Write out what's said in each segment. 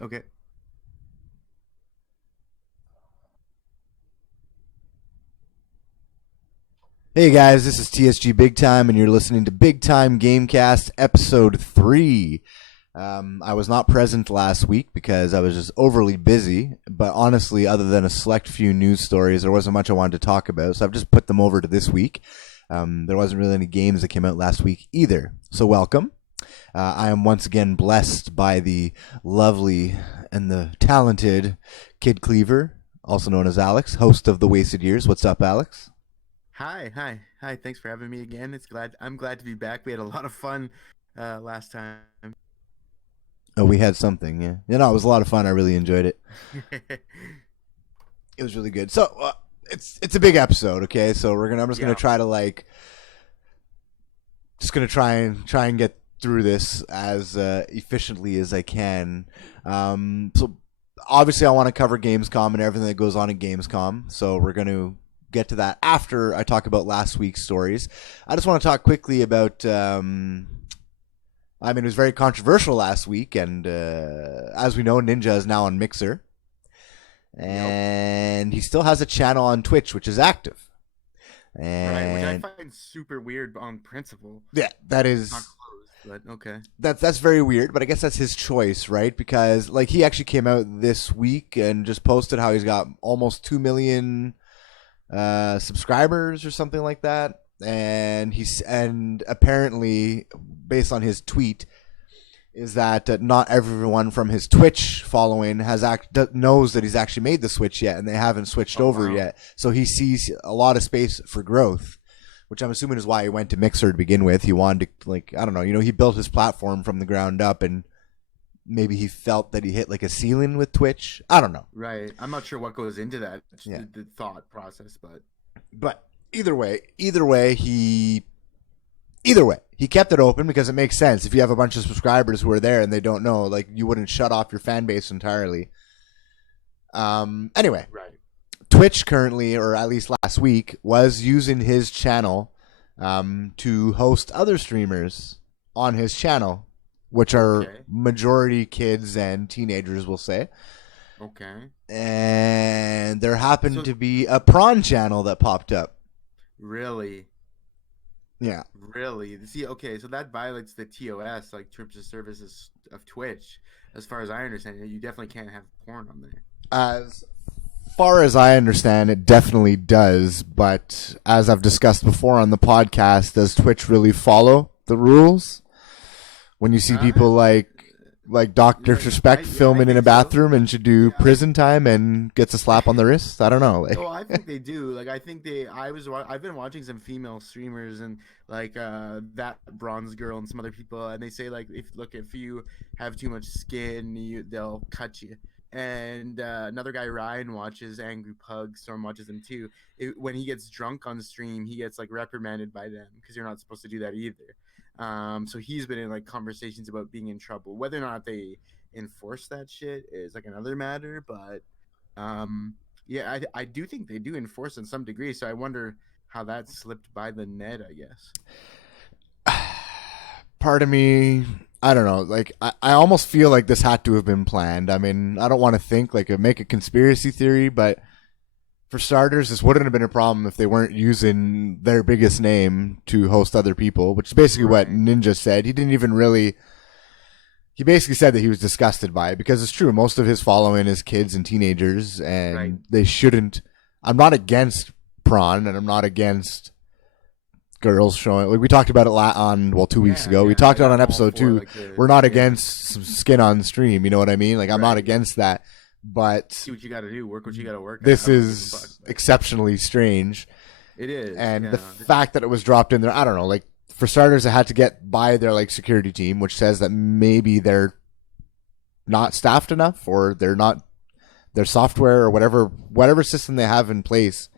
Okay. Hey guys, this is TSG Big Time, and you're listening to Big Time Gamecast Episode 3. I was not present last week because I was just overly busy, but honestly, other than a select few news stories, there wasn't much I wanted to talk about, so I've just put them over to this week. There wasn't really any games that came out last week either, so welcome. I am once again blessed by the lovely and the talented Kid Cleaver, also known as Alex, host of The Wasted Years. What's up, Alex? Hi. Thanks for having me again. I'm glad to be back. We had a lot of fun last time. Oh, we had something, yeah. It was a lot of fun. I really enjoyed it. It was really good. So it's a big episode, okay? So I'm just gonna Yeah. try to try and get through this as efficiently as I can. So obviously, I want to cover Gamescom and everything that goes on in Gamescom. So we're gonna get to that after I talk about last week's stories. I just want to talk quickly about. It was very controversial last week, and as we know, Ninja is now on Mixer, Yep. and he still has a channel on Twitch, which is active. Right. Which I And find super weird on principle. yeah, that It's not is closed, but okay. that's very weird, but I guess that's his choice, right? Because like he actually came out this week and just posted how he's got almost 2 million subscribers or something like that, and apparently, based on his tweet, is that not everyone from his Twitch following knows that he's actually made the switch yet, and they haven't switched Oh over wow. yet. So he sees a lot of space for growth, which I'm assuming is why he went to Mixer to begin with. He wanted to, I don't know, he built his platform from the ground up, and maybe he felt that he hit like a ceiling with Twitch. I don't know. Right. I'm not sure what goes into that Yeah, the thought process, but but either way, he kept it open because it makes sense. If you have a bunch of subscribers who are there and they don't know, like you wouldn't shut off your fan base entirely. Anyway, right. Twitch currently, or at least last week, was using his channel to host other streamers on his channel, which are Okay. majority kids and teenagers, we'll say. Okay. And there happened So to be a Pron channel that popped up. really, Yeah. really, see, okay, so that violates the TOS, like terms of services of Twitch. As far as I understand it, you definitely can't have porn on there. As far as I understand, it definitely does. But as I've discussed before on the podcast, does Twitch really follow the rules? When you see Uh, people like Doctor Disrespect yeah, I filming in a think so. bathroom and should do Yeah, I prison time and gets a slap on the wrist, I don't know. oh, I think they do. Like, I think they. I've been watching some female streamers and like that bronze girl and some other people, and they say like if you have too much skin, they'll cut you. And another guy, Ryan, watches Angry Pug. Storm watches him too. When he gets drunk on stream, he gets like reprimanded by them because you're not supposed to do that either. So he's been in like conversations about being in trouble. Whether or not they enforce that shit is like another matter, but um, yeah, I do think they do enforce in some degree. So I wonder how that slipped by the net. I guess. Part of me, I don't know. Like I almost feel like this had to have been planned. I mean, I don't want to think make a conspiracy theory, but for starters, this wouldn't have been a problem if they weren't using their biggest name to host other people, which is basically what Right. Ninja said. He didn't even really. He basically said that he was disgusted by it because it's true. Most of his following is kids and teenagers, Right. and they shouldn't. I'm not against prawn, and I'm not against girls showing. Like we talked about it on 2 weeks Yeah. ago. We Yeah. talked Like about it I'm on all episode for two. like We're not yeah. against some skin on stream. You know what I mean? Like I'm not Right. against that, but Do what you got to do. Work what you got to work. this I don't give a fuck. is But exceptionally strange. it is. And the Yeah. fact that it was dropped in there, I don't know. Like for starters, it had to get by their security team, which says that maybe they're not staffed enough, or they're not their software or whatever system they have in place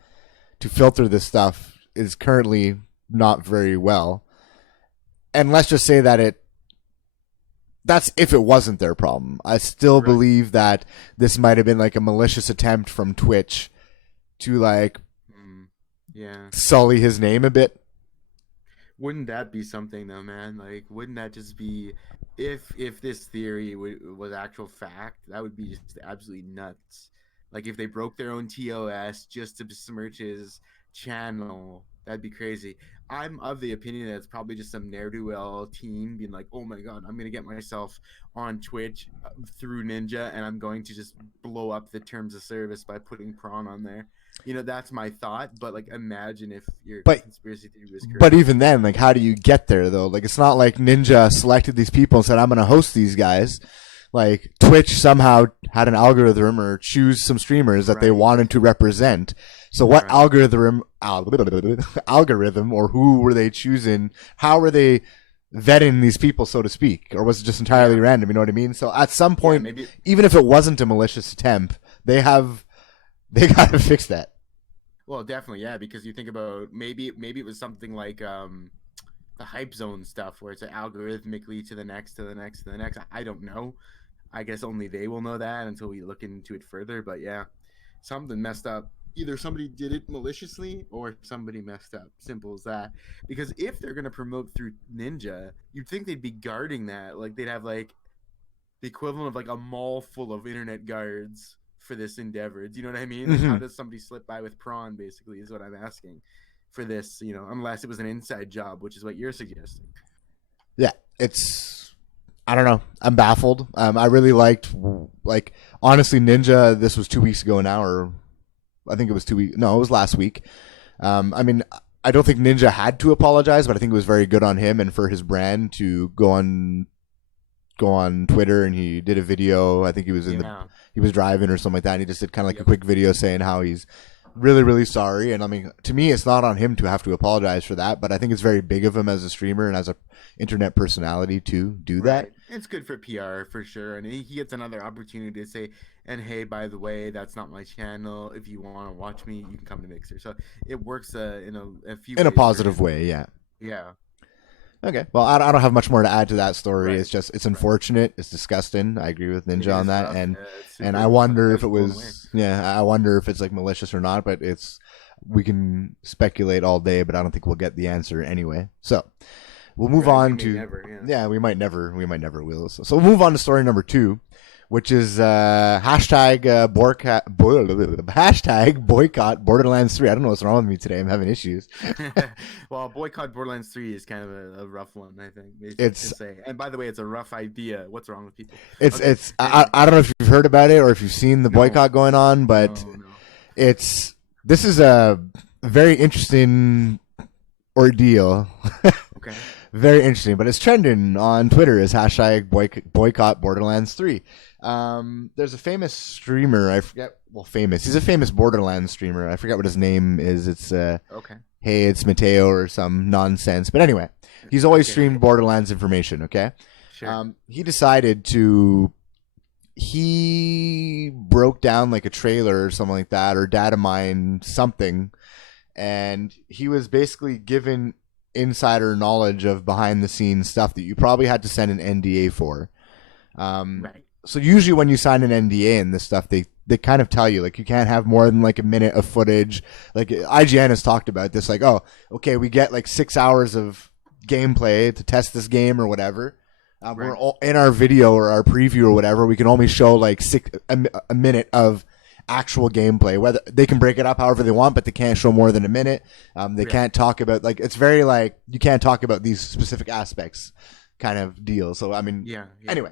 to filter this stuff is currently not very well. And let's just say that that's if it wasn't their problem. I still Right. believe that this might have been like a malicious attempt from Twitch to Mm, yeah. sully his name a bit. Wouldn't that be something though, man? Like, wouldn't that just be if this theory was actual fact, that would be just absolutely nuts. Like if they broke their own TOS just to besmirch his channel, that'd be crazy. I'm of the opinion that it's probably just some ne'er do well team being like, "Oh my god, I'm gonna get myself on Twitch through Ninja, and I'm going to just blow up the terms of service by putting Prawn on there." That's my thought. But like, imagine if your But conspiracy theory was but correct. even then, like, how do you get there though? Like, it's not like Ninja selected these people and said, "I'm going to host these guys." Like, Twitch somehow had an algorithm or choose some streamers that they Right. wanted to represent. So what Right. algorithm or who were they choosing? How were they vetting these people, so to speak? Or was it just entirely Yeah. random? You know what I mean? So at some Yeah. point, Maybe. even if it wasn't a malicious attempt, they got to fix that. Well, definitely, yeah. Because you think about maybe it was something like the hype zone stuff where it's algorithmically to the next, to the next, to the next. I don't know. I guess only they will know that until we look into it further. But yeah, something messed up. Either somebody did it maliciously or somebody messed up. Simple as that. Because if they're gonna promote through Ninja, you'd think they'd be guarding that. Like they'd have like the equivalent of like a mall full of internet guards for this endeavor. Do you know what I mean? Like, how Hmm. does somebody slip by with Prawn? Basically, is what I'm asking for this. Unless it was an inside job, which is what you're suggesting. Yeah, I don't know. I'm baffled. I really liked, like, honestly, Ninja. This was 2 weeks ago now, or I think it was 2 weeks. No, it was last week. I mean, I don't think Ninja had to apologize, but I think it was very good on him and for his brand to go on Twitter, and he did a video. I think Yeah. he was driving or something like that. And he just did kind of like a Yep. quick video saying how he's really, really sorry. And I mean, to me, it's not on him to have to apologize for that, but I think it's very big of him as a streamer and as a internet personality to do that. Right. It's good for PR for sure, and he gets another opportunity to say, "And hey, by the way, that's not my channel. If you want to watch me, you can come to Mixer." So it works in a few In a ways for positive him. way, yeah. Yeah. Okay. Well, I don't have much more to add to that story. Right. It's just it's Right. unfortunate. It's disgusting. I agree with It Ninja on is that, rough. It's and super. I wonder I if was it blown away. was I wonder if it's like malicious or not. But we can speculate all day, but I don't think we'll get the answer anyway. So we'll move Right. We on may to never. Yeah. we might never will. So we'll move on to story number 2, which is hashtag boycott Borderlands 3. I don't know what's wrong with me today. I'm having issues. Well, boycott Borderlands 3 is kind of a rough one, I think. It's To say. And by the way, it's a rough idea. What's wrong with people? it's Okay. it's I don't know if you've heard about it or if you've seen the No. boycott going on, but No. No. this is a very interesting ordeal. Okay. Very interesting, but it's trending on Twitter as hashtag boycott Borderlands 3. There's a famous streamer, I forget, well, famous. He's a famous Borderlands streamer. I forget what his name is. It's Okay. hey, it's Mateo or some nonsense. But anyway, he's always Okay. streamed Borderlands information. Okay, Sure. he decided to. He broke down like a trailer or something like that, or data mined something, and he was basically given insider knowledge of behind the scenes stuff that you probably had to send an NDA for. Right. So usually when you sign an NDA and this stuff, they kind of tell you like you can't have more than like a minute of footage. Like IGN has talked about this, like, oh, okay, we get like 6 hours of gameplay to test this game or whatever. We're Right. all, in our video or our preview or whatever, we can only show like a minute of actual gameplay. Whether they can break it up however they want, but they can't show more than a minute. They Yeah. can't talk about like it's very like you can't talk about these specific aspects kind of deal. So I mean, Yeah. anyway.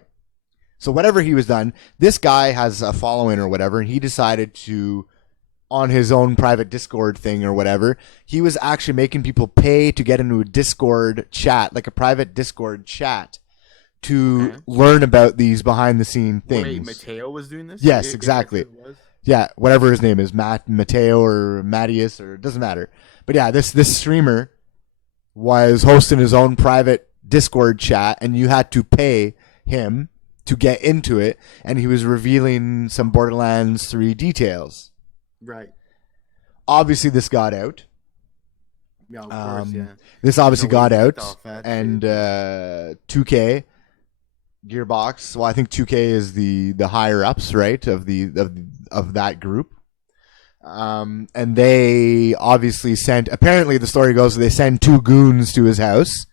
So whatever he was done, this guy has a following or whatever, and he decided to, on his own private Discord thing or whatever, he was actually making people pay to get into a Discord chat, like a private Discord chat, to Okay. learn about these behind the scene things. Wait, Mateo was doing this? Yes, If that's exactly. who it was? Yeah, whatever his name is, Mateo or Mattias, or it doesn't matter. But yeah, this streamer was hosting his own private Discord chat, and you had to pay him to get into it, and he was revealing some Borderlands 3 details. Right. Obviously, this got out. Yeah, of course, yeah. This obviously No got way he out, picked off that and shit. 2K, Gearbox. Well, I think 2K is the higher ups, right, of that group. And they obviously sent. Apparently, the story goes they sent 2 goons to his house.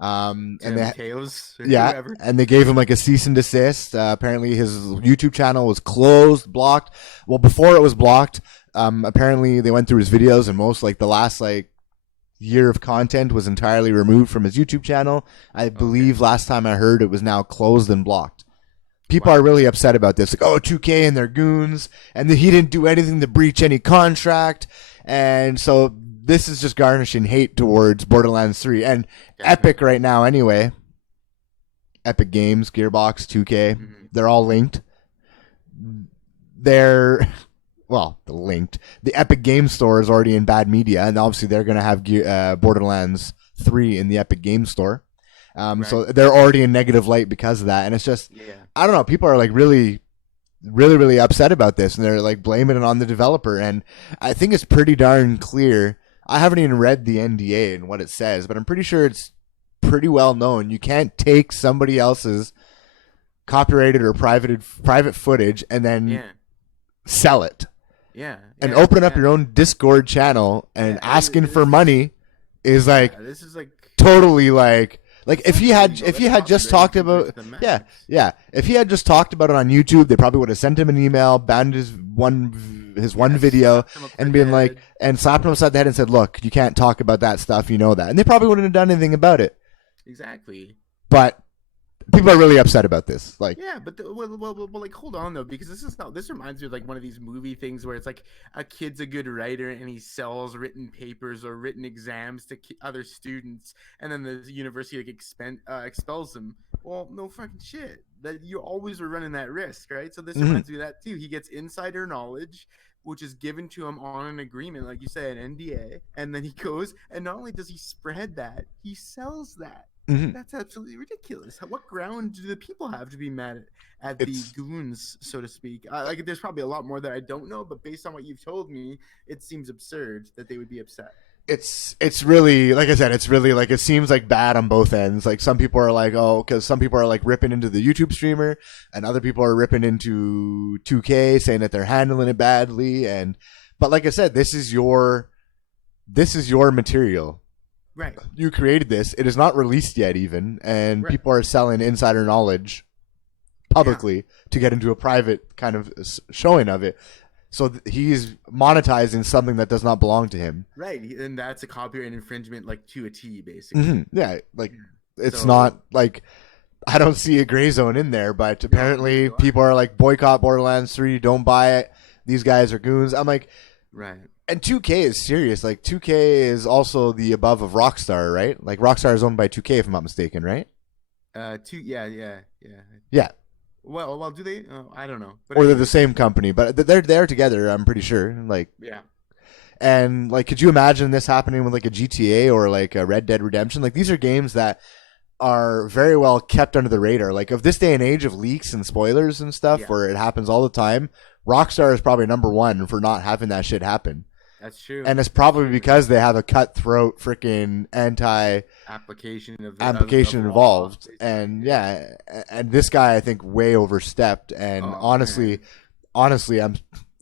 To And they Mateos or yeah, whoever. and they gave him like a cease and desist. Apparently, his YouTube channel was closed, blocked. Well, before it was blocked, apparently they went through his videos, and most like the last like year of content was entirely removed from his YouTube channel. I Okay. believe last time I heard it was now closed and blocked. People are Wow. really upset about this. Like, oh, 2K and their goons, and he didn't do anything to breach any contract, and so this is just garnishing hate towards Borderlands 3 and Epic Definitely. right now. Anyway, Epic Games, Gearbox, 2K, Hmm. they're all linked. They're the linked. The Epic Game Store is already in bad media, and obviously they're going to have Borderlands 3 in the Epic Game Store. Right. So they're already in negative light because of that, and it's just Yeah. I don't know. People are like really, really, really upset about this, and they're like blaming it on the developer. And I think it's pretty darn clear. I haven't even read the NDA and what it says, but I'm pretty sure it's pretty well known. You can't take somebody else's copyrighted or private footage and then Yeah. sell it Yeah. and Yeah. open up Yeah. your own Discord channel and Yeah. asking for This is money is like yeah. This is like totally like that's illegal. if he That's had just talked copyright infringement about to the yeah max. yeah if he had just talked about it on YouTube, they probably would have sent him an email, banned his one Yeah. video, Slapped him upside and the been like head. and slapped him upside the head and said, look, you can't talk about that stuff, you know that, and they probably wouldn't have done anything about it. Exactly. But people are really upset about this. Like, Yeah, but like, hold on though, because this is not. This reminds me of like one of these movie things where it's like a kid's a good writer and he sells written papers or written exams to other students, and then the university like expels them. Well, no fucking shit. That you always were running that risk, right? So this mhm. reminds me of that too. He gets insider knowledge, which is given to him on an agreement, like you said, an NDA, and then he goes and not only does he spread that, he sells that. Mhm. That's absolutely ridiculous. What ground do the people have to be mad at the it's goons, so to speak? Like, there's probably a lot more that I don't know, but based on what you've told me, it seems absurd that they would be upset. it's really, like I said, it's really like it seems like bad on both ends. Like some people are like, oh, because some people are like ripping into the YouTube streamer, and other people are ripping into 2K, saying that they're handling it badly. And but like I said, this is your material. Right, You created this. It is not released yet, even, and right, people are selling insider knowledge yeah, publicly to get into a private kind of showing of it. So he's monetizing something that does not belong to him. right. And that's a copyright infringement, like to a T, basically. Yeah, like Yeah. it's not So like I don't see a gray zone in there, but no, neither apparently do I. people are like boycott Borderlands 3, don't buy it. These guys are goons. I'm like, Right. and 2K is serious. Like 2K is also the above of Rockstar, right? Like Rockstar is owned by 2K if I'm not mistaken, right? Two. Yeah, yeah, yeah. Yeah, Well, do they? I don't know. But or they're the anyways, same company, but they're there together. I'm pretty sure. Like, yeah. and like, could you imagine this happening with like a GTA or like a Red Dead Redemption? Like, these are games that are very well kept under the radar. Like of this day and age of leaks and spoilers and stuff, Yeah, where it happens all the time. Rockstar is probably number one for not having that shit happen, that's true. and it's That's probably true. because they have a cutthroat freaking anti Application of application law, involved. basically. And Yeah. yeah, and this guy I think way overstepped. And Oh honestly, man. I'm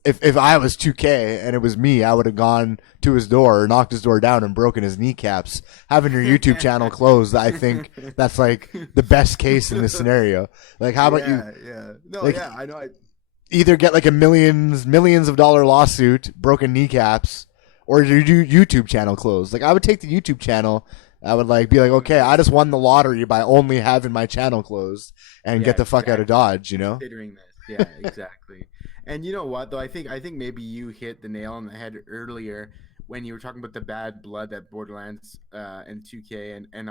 if I was 2K and it was me, I would have gone to his door, knocked his door down, and broken his kneecaps. Having your YouTube channel closed, I think that's like the best case in this scenario. Like, how about you? Yeah, yeah. No, Like, yeah, I know. either get like a millions of dollar lawsuit, broken kneecaps, or your YouTube channel closed. Like, I would take the YouTube channel. I would like be like, okay, I just won the lottery by only having my channel closed and Yeah, get the fuck out of exactly. Dodge, you know? Considering this, yeah, exactly. And you know what though? I think maybe you hit the nail on the head earlier when you were talking about the bad blood that Borderlands and 2K and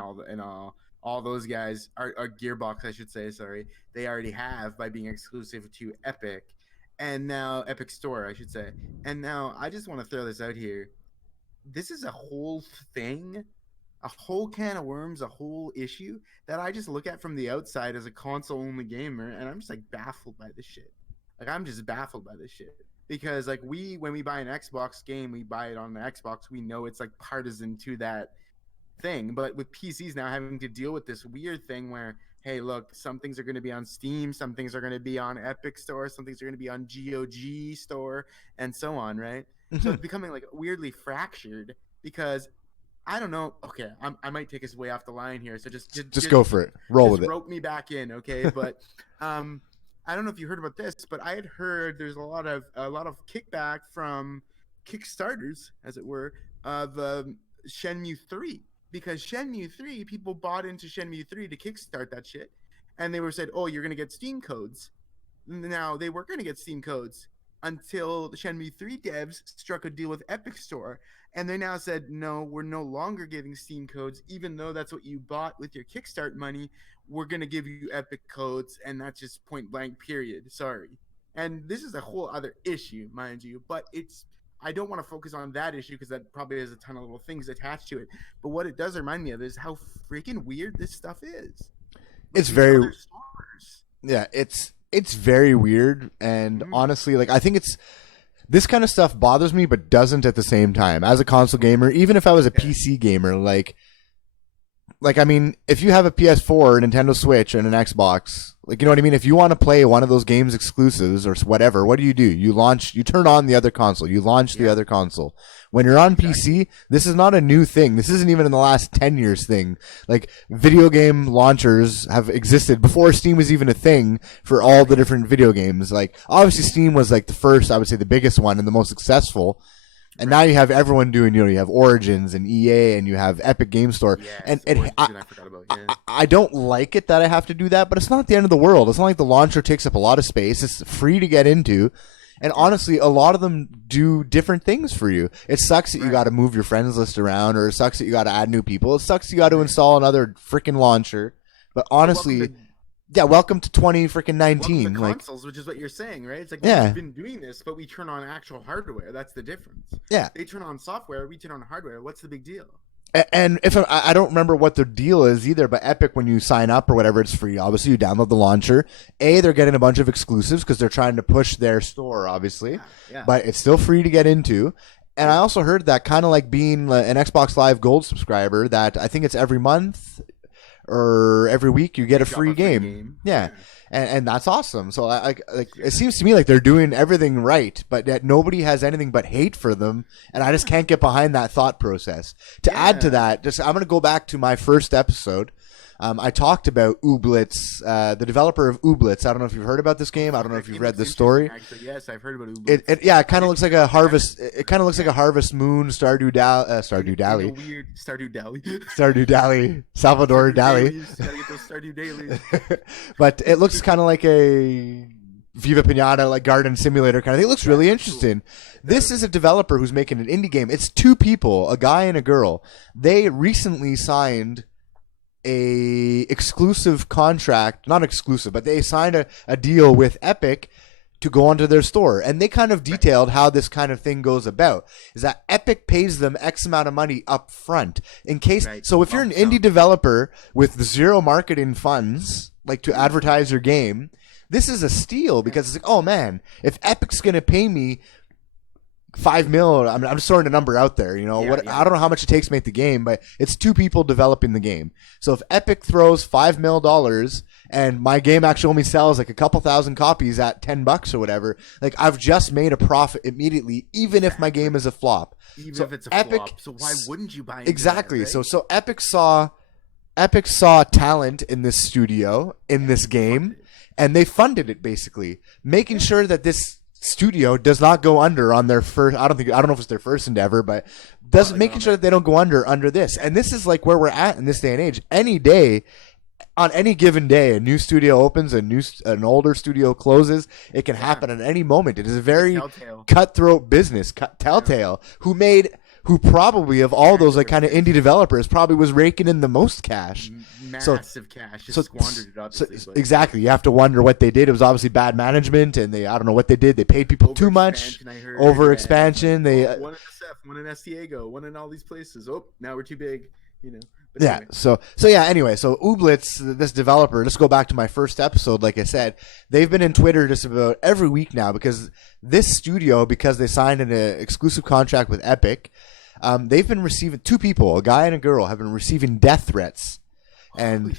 all those guys are Gearbox, I should say. Sorry, they already have by being exclusive to Epic, and now Epic Store, I should say. And now I just want to throw this out here. This is a whole thing, a whole can of worms, a whole issue that I just look at from the outside as a console only gamer, and I'm just like baffled by this shit. Like, I'm just baffled by this shit because like when we buy an Xbox game, we buy it on the Xbox. We know it's like partisan to that thing, but with PCs now having to deal with this weird thing where, hey, look, some things are going to be on Steam, some things are going to be on Epic Store, some things are going to be on GOG Store, and so on, right? So it's becoming like weirdly fractured because I don't know. Okay, I might take us way off the line here, so Just go for it. Roll with it. rope me back in, okay? But I don't know if you heard about this, but I had heard there's a lot of kickback from Kickstarters, as it were, of Shenmue 3, because Shenmue 3 people bought into Shenmue 3 to kickstart that shit, and they were said, "Oh, you're gonna get Steam codes." Now they were gonna get Steam codes until the Shenmue 3 devs struck a deal with Epic Store, and they now said, no, we're no longer giving Steam codes, even though that's what you bought with your Kickstart money. We're going to give you Epic codes, and that's just point blank, period. Sorry. And this is a whole other issue, mind you, but I don't want to focus on that issue because that probably has a ton of little things attached to it. But what it does remind me of is how freaking weird this stuff is. It's very, yeah, it's very weird, and honestly, like, I think this kind of stuff bothers me, but doesn't at the same time. As a console gamer, even if I was a PC gamer, like I mean, if you have a PS4, a Nintendo Switch, and an Xbox, like, you know what I mean? If you want to play one of those games exclusives or whatever, what do? You turn on the other console. You launch the other console. When you're on PC, this is not a new thing. This isn't even in the last 10 years thing. Like, video game launchers have existed before Steam was even a thing for all the different video games. Like, obviously Steam was like the first, I would say the biggest one and the most successful. And now you have everyone doing, you have Origins and EA and you have Epic Game Store. Yes, I don't like it that I have to do that, but it's not the end of the world. It's not like the launcher takes up a lot of space. It's free to get into. And honestly, a lot of them do different things for you. It sucks that you got to move your friends list around, or it sucks that you got to add new people. It sucks you got to install another freaking launcher. But honestly... welcome to 2019. Consoles, which is what you're saying, right? It's like we've been doing this, but we turn on actual hardware. That's the difference. Yeah, they turn on software, we turn on hardware. What's the big deal? And if I don't remember what the deal is either, but Epic, when you sign up or whatever, it's free. Obviously, you download the launcher. They're getting a bunch of exclusives because they're trying to push their store, obviously. Yeah. But it's still free to get into. And I also heard that kind of like being an Xbox Live Gold subscriber, that I think it's every month or every week you get a free game. Yeah. And that's awesome. So like it seems to me like they're doing everything right, but that nobody has anything but hate for them, and I just can't get behind that thought process. To add to that, I'm going to go back to my first episode. I talked about Ooblets, the developer of Ooblets. I don't know if you've heard about this game. I don't know if you've read the story. Actually, yes, I've heard about Ooblets. It kind of looks like a Harvest. It kind of looks like a Harvest Moon, Stardew Dally, weird Stardew Dally, Stardew Dally, Salvador Dali. Gotta get those Stardew dailies. But it looks kind of like a Viva Pinata, like garden simulator kind of thing. It looks really interesting. Cool. This is a developer who's making an indie game. It's two people, a guy and a girl. They recently signed a exclusive contract, not exclusive, but they signed a deal with Epic to go onto their store. And they kind of detailed how this kind of thing goes about, is that Epic pays them X amount of money up front in case. Right. So if you're an indie developer with zero marketing funds, like to advertise your game, this is a steal, because it's like, oh man, if Epic's going to pay me $5 million. I'm just throwing a number out there. I don't know how much it takes to make the game, but it's two people developing the game. So if Epic throws $5 million and my game actually only sells like a couple thousand copies at $10 or whatever, like I've just made a profit immediately, even if my game is a flop. Even if it's a flop. So why wouldn't you buy it? Exactly. That, right? So Epic saw talent in this studio, in this game, and they funded it, basically, making sure that this studio does not go under on their first. I don't know if it's their first endeavor, but making sure that they don't go under this. And this is like where we're at in this day and age. Any day, on any given day, a new studio opens, an older studio closes. It can happen at any moment. It is a very cutthroat business. Telltale, who probably of all those like kind of indie developers probably was raking in the most cash. Massive cash. Just squandered it, obviously. Exactly. You have to wonder what they did. It was obviously bad management, and I don't know what they did. They paid people too much. Over expansion. They one in SF, one in Diego, one in all these places. Oh, now we're too big. But yeah. Anyway. Anyway, so Ooblets, this developer. Let's go back to my first episode. Like I said, they've been in Twitter just about every week now, because this studio, because they signed an exclusive contract with Epic, they've been receiving, two people, a guy and a girl, have been receiving death threats. And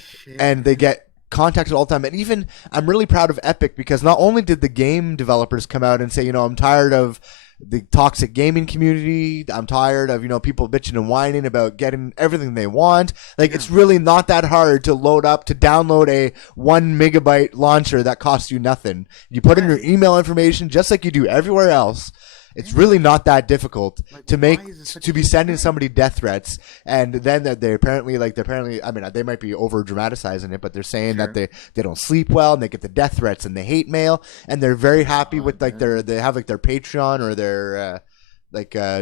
they get contacted all the time. And even, I'm really proud of Epic, because not only did the game developers come out and say, I'm tired of the toxic gaming community. I'm tired of, people bitching and whining about getting everything they want. Like, it's really not that hard to download a 1 megabyte launcher that costs you nothing. You put in your email information just like you do everywhere else. It's really not that difficult to be sending somebody death threats, and then that they're apparently, I mean, they might be over dramatizing it, but they're saying that they don't sleep well and they get the death threats and the hate mail, and they're very happy with they have like their Patreon or their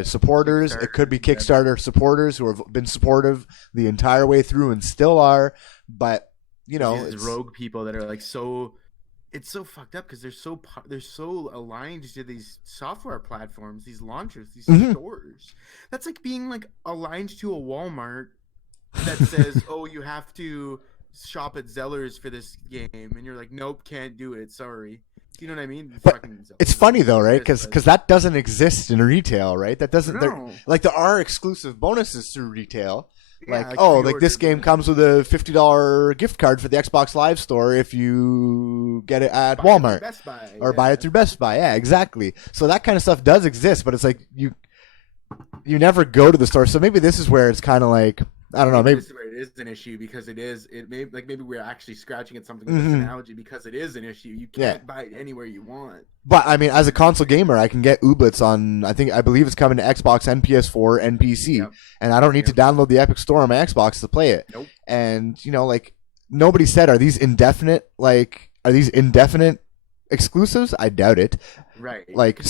supporters. It could be Kickstarter supporters who have been supportive the entire way through and still are, but these rogue people that are like so. It's so fucked up because they're so aligned to these software platforms, these launchers, these stores. That's like being like aligned to a Walmart that says, "Oh, you have to shop at Zellers for this game," and you're like, "Nope, can't do it. Sorry." You know what I mean? But it's funny though, right? Because that doesn't exist in retail, right? That doesn't. No. There are exclusive bonuses through retail. Like this game comes with a $50 gift card for the Xbox Live Store if you get it at Walmart or buy it through Best Buy. Yeah, exactly. So that kind of stuff does exist, but it's like you never go to the store. So maybe this is where it's kind of like, I don't know. Maybe this is where it is an issue because maybe we're actually scratching at something with this analogy because it is an issue. You can't buy it anywhere you want. But I mean, as a console gamer, I can get Ublets on. I believe it's coming to Xbox and PS4 and PC, and I don't need to download the Epic Store on my Xbox to play it. Nope. And nobody said, are these indefinite exclusives? I doubt it. Right. Like,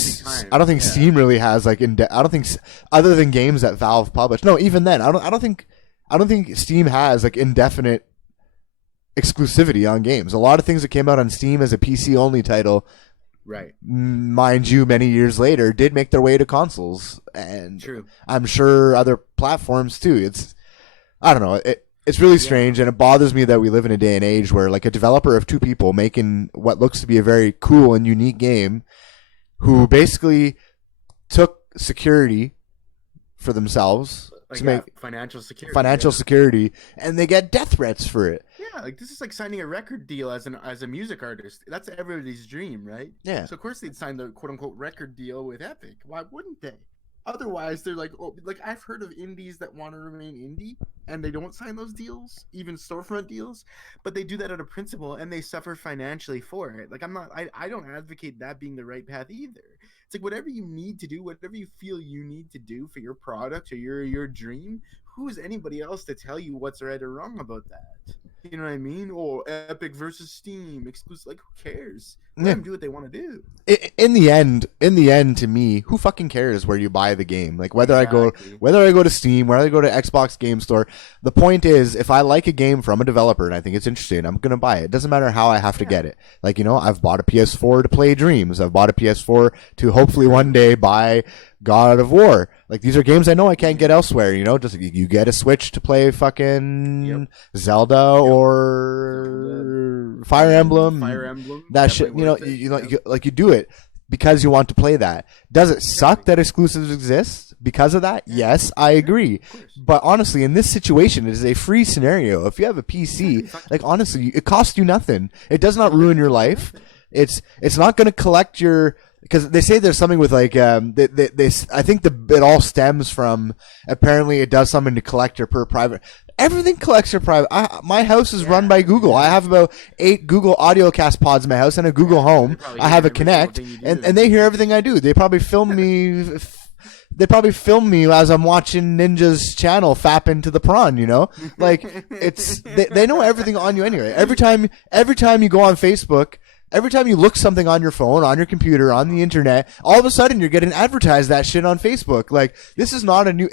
I don't think Steam really has I don't think other than games that Valve publish. No, even then, I don't think Steam has indefinite exclusivity on games. A lot of things that came out on Steam as a PC only title, right, mind you, many years later, did make their way to consoles, and I'm sure other platforms too. I don't know. It's really strange, and it bothers me that we live in a day and age where a developer of two people making what looks to be a very cool and unique game, who basically took security for themselves to make financial security, and they get death threats for it. Yeah, this is like signing a record deal as a music artist. That's everybody's dream, right? Yeah. So of course they'd sign the quote unquote record deal with Epic. Why wouldn't they? Otherwise, they're like, I've heard of indies that want to remain indie and they don't sign those deals, even storefront deals, but they do that out of principle and they suffer financially for it. I don't advocate that being the right path either. It's like whatever you need to do, whatever you feel you need to do for your product or your dream, who is anybody else to tell you what's right or wrong about that? You know what I mean? Or Epic versus Steam exclusive. Like, who cares? Let them do what they want to do. In the end, to me, who fucking cares where you buy the game? Like whether I go to Steam, whether I go to Xbox Game Store. The point is, if I like a game from a developer and I think it's interesting, I'm gonna buy it. It doesn't matter how I have to get it. I've bought a PS4 to play Dreams. I've bought a PS4 to hopefully one day buy God of War. These are games I know I can't get elsewhere. Just you get a Switch to play fucking Zelda or Fire Emblem. That shit. You do it because you want to play that. Does it suck that exclusives exist because of that? Yes, I agree. But honestly, in this situation, it is a free scenario. If you have a PC, honestly, it costs you nothing. It does not ruin your life. It's not going to collect your. Because they say there's something with I think it all stems from apparently it does something to collect your private. Everything collects your private. My house is run by Google. I have about 8 Google Audiocast pods in my house and a Google Home. I have a Connect, and they hear everything I do. They probably film me. They probably film me as I'm watching Ninja's channel fap into the Pron. They know everything on you anyway. Every time you go on Facebook. Every time you look something on your phone, on your computer, on the internet, all of a sudden you're getting advertised that shit on Facebook. This is not a new.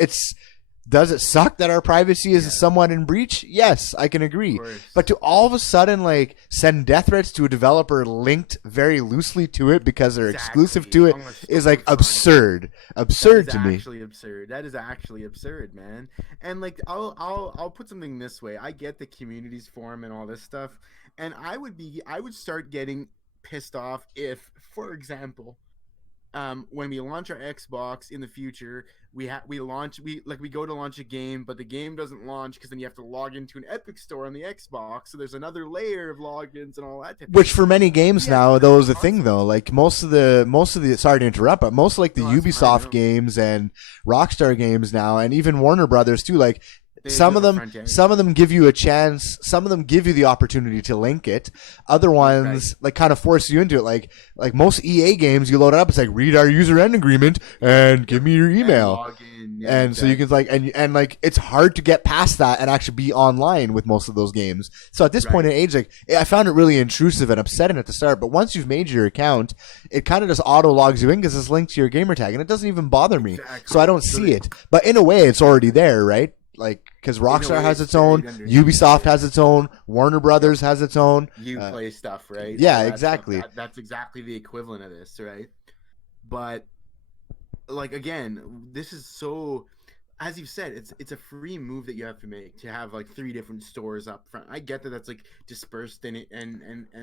Does it suck that our privacy is somewhat in breach? Yes, I can agree. But to all of a sudden send death threats to a developer linked very loosely to it because they're exclusive to it is absurd. Absurd to me. That is actually absurd, man. And I'll put something this way. I get the communities forum and all this stuff. And I would start getting pissed off if, for example, when we launch our Xbox in the future, we go to launch a game, but the game doesn't launch because then you have to log into an Epic store on the Xbox. So there's another layer of logins and all that. Which for many games now, though, is a thing though. Like most of the sorry to interrupt, but most of like the Ubisoft games and Rockstar games now, and even Warner Brothers too, like. Some of them give you a chance. Some of them give you the opportunity to link it. Other ones like kind of force you into it. Like most EA games, you load it up. It's like read our user end agreement and give me your email. And so you can like and like it's hard to get past that and actually be online with most of those games. So at this point in age, like I found it really intrusive and upsetting at the start. But once you've made your account, it kind of just auto logs you in because it's linked to your gamer tag, and it doesn't even bother me. So I don't see it. But in a way, it's already there, right? Like, because Rockstar has its own, Ubisoft has its own, Warner Brothers has its own. Play stuff, right? Yeah, exactly. That's exactly the equivalent of this, right? But, like, again, this is so, as you've said, it's a free move that you have to make to have, like, 3 different stores up front. I get that that's, like, dispersed and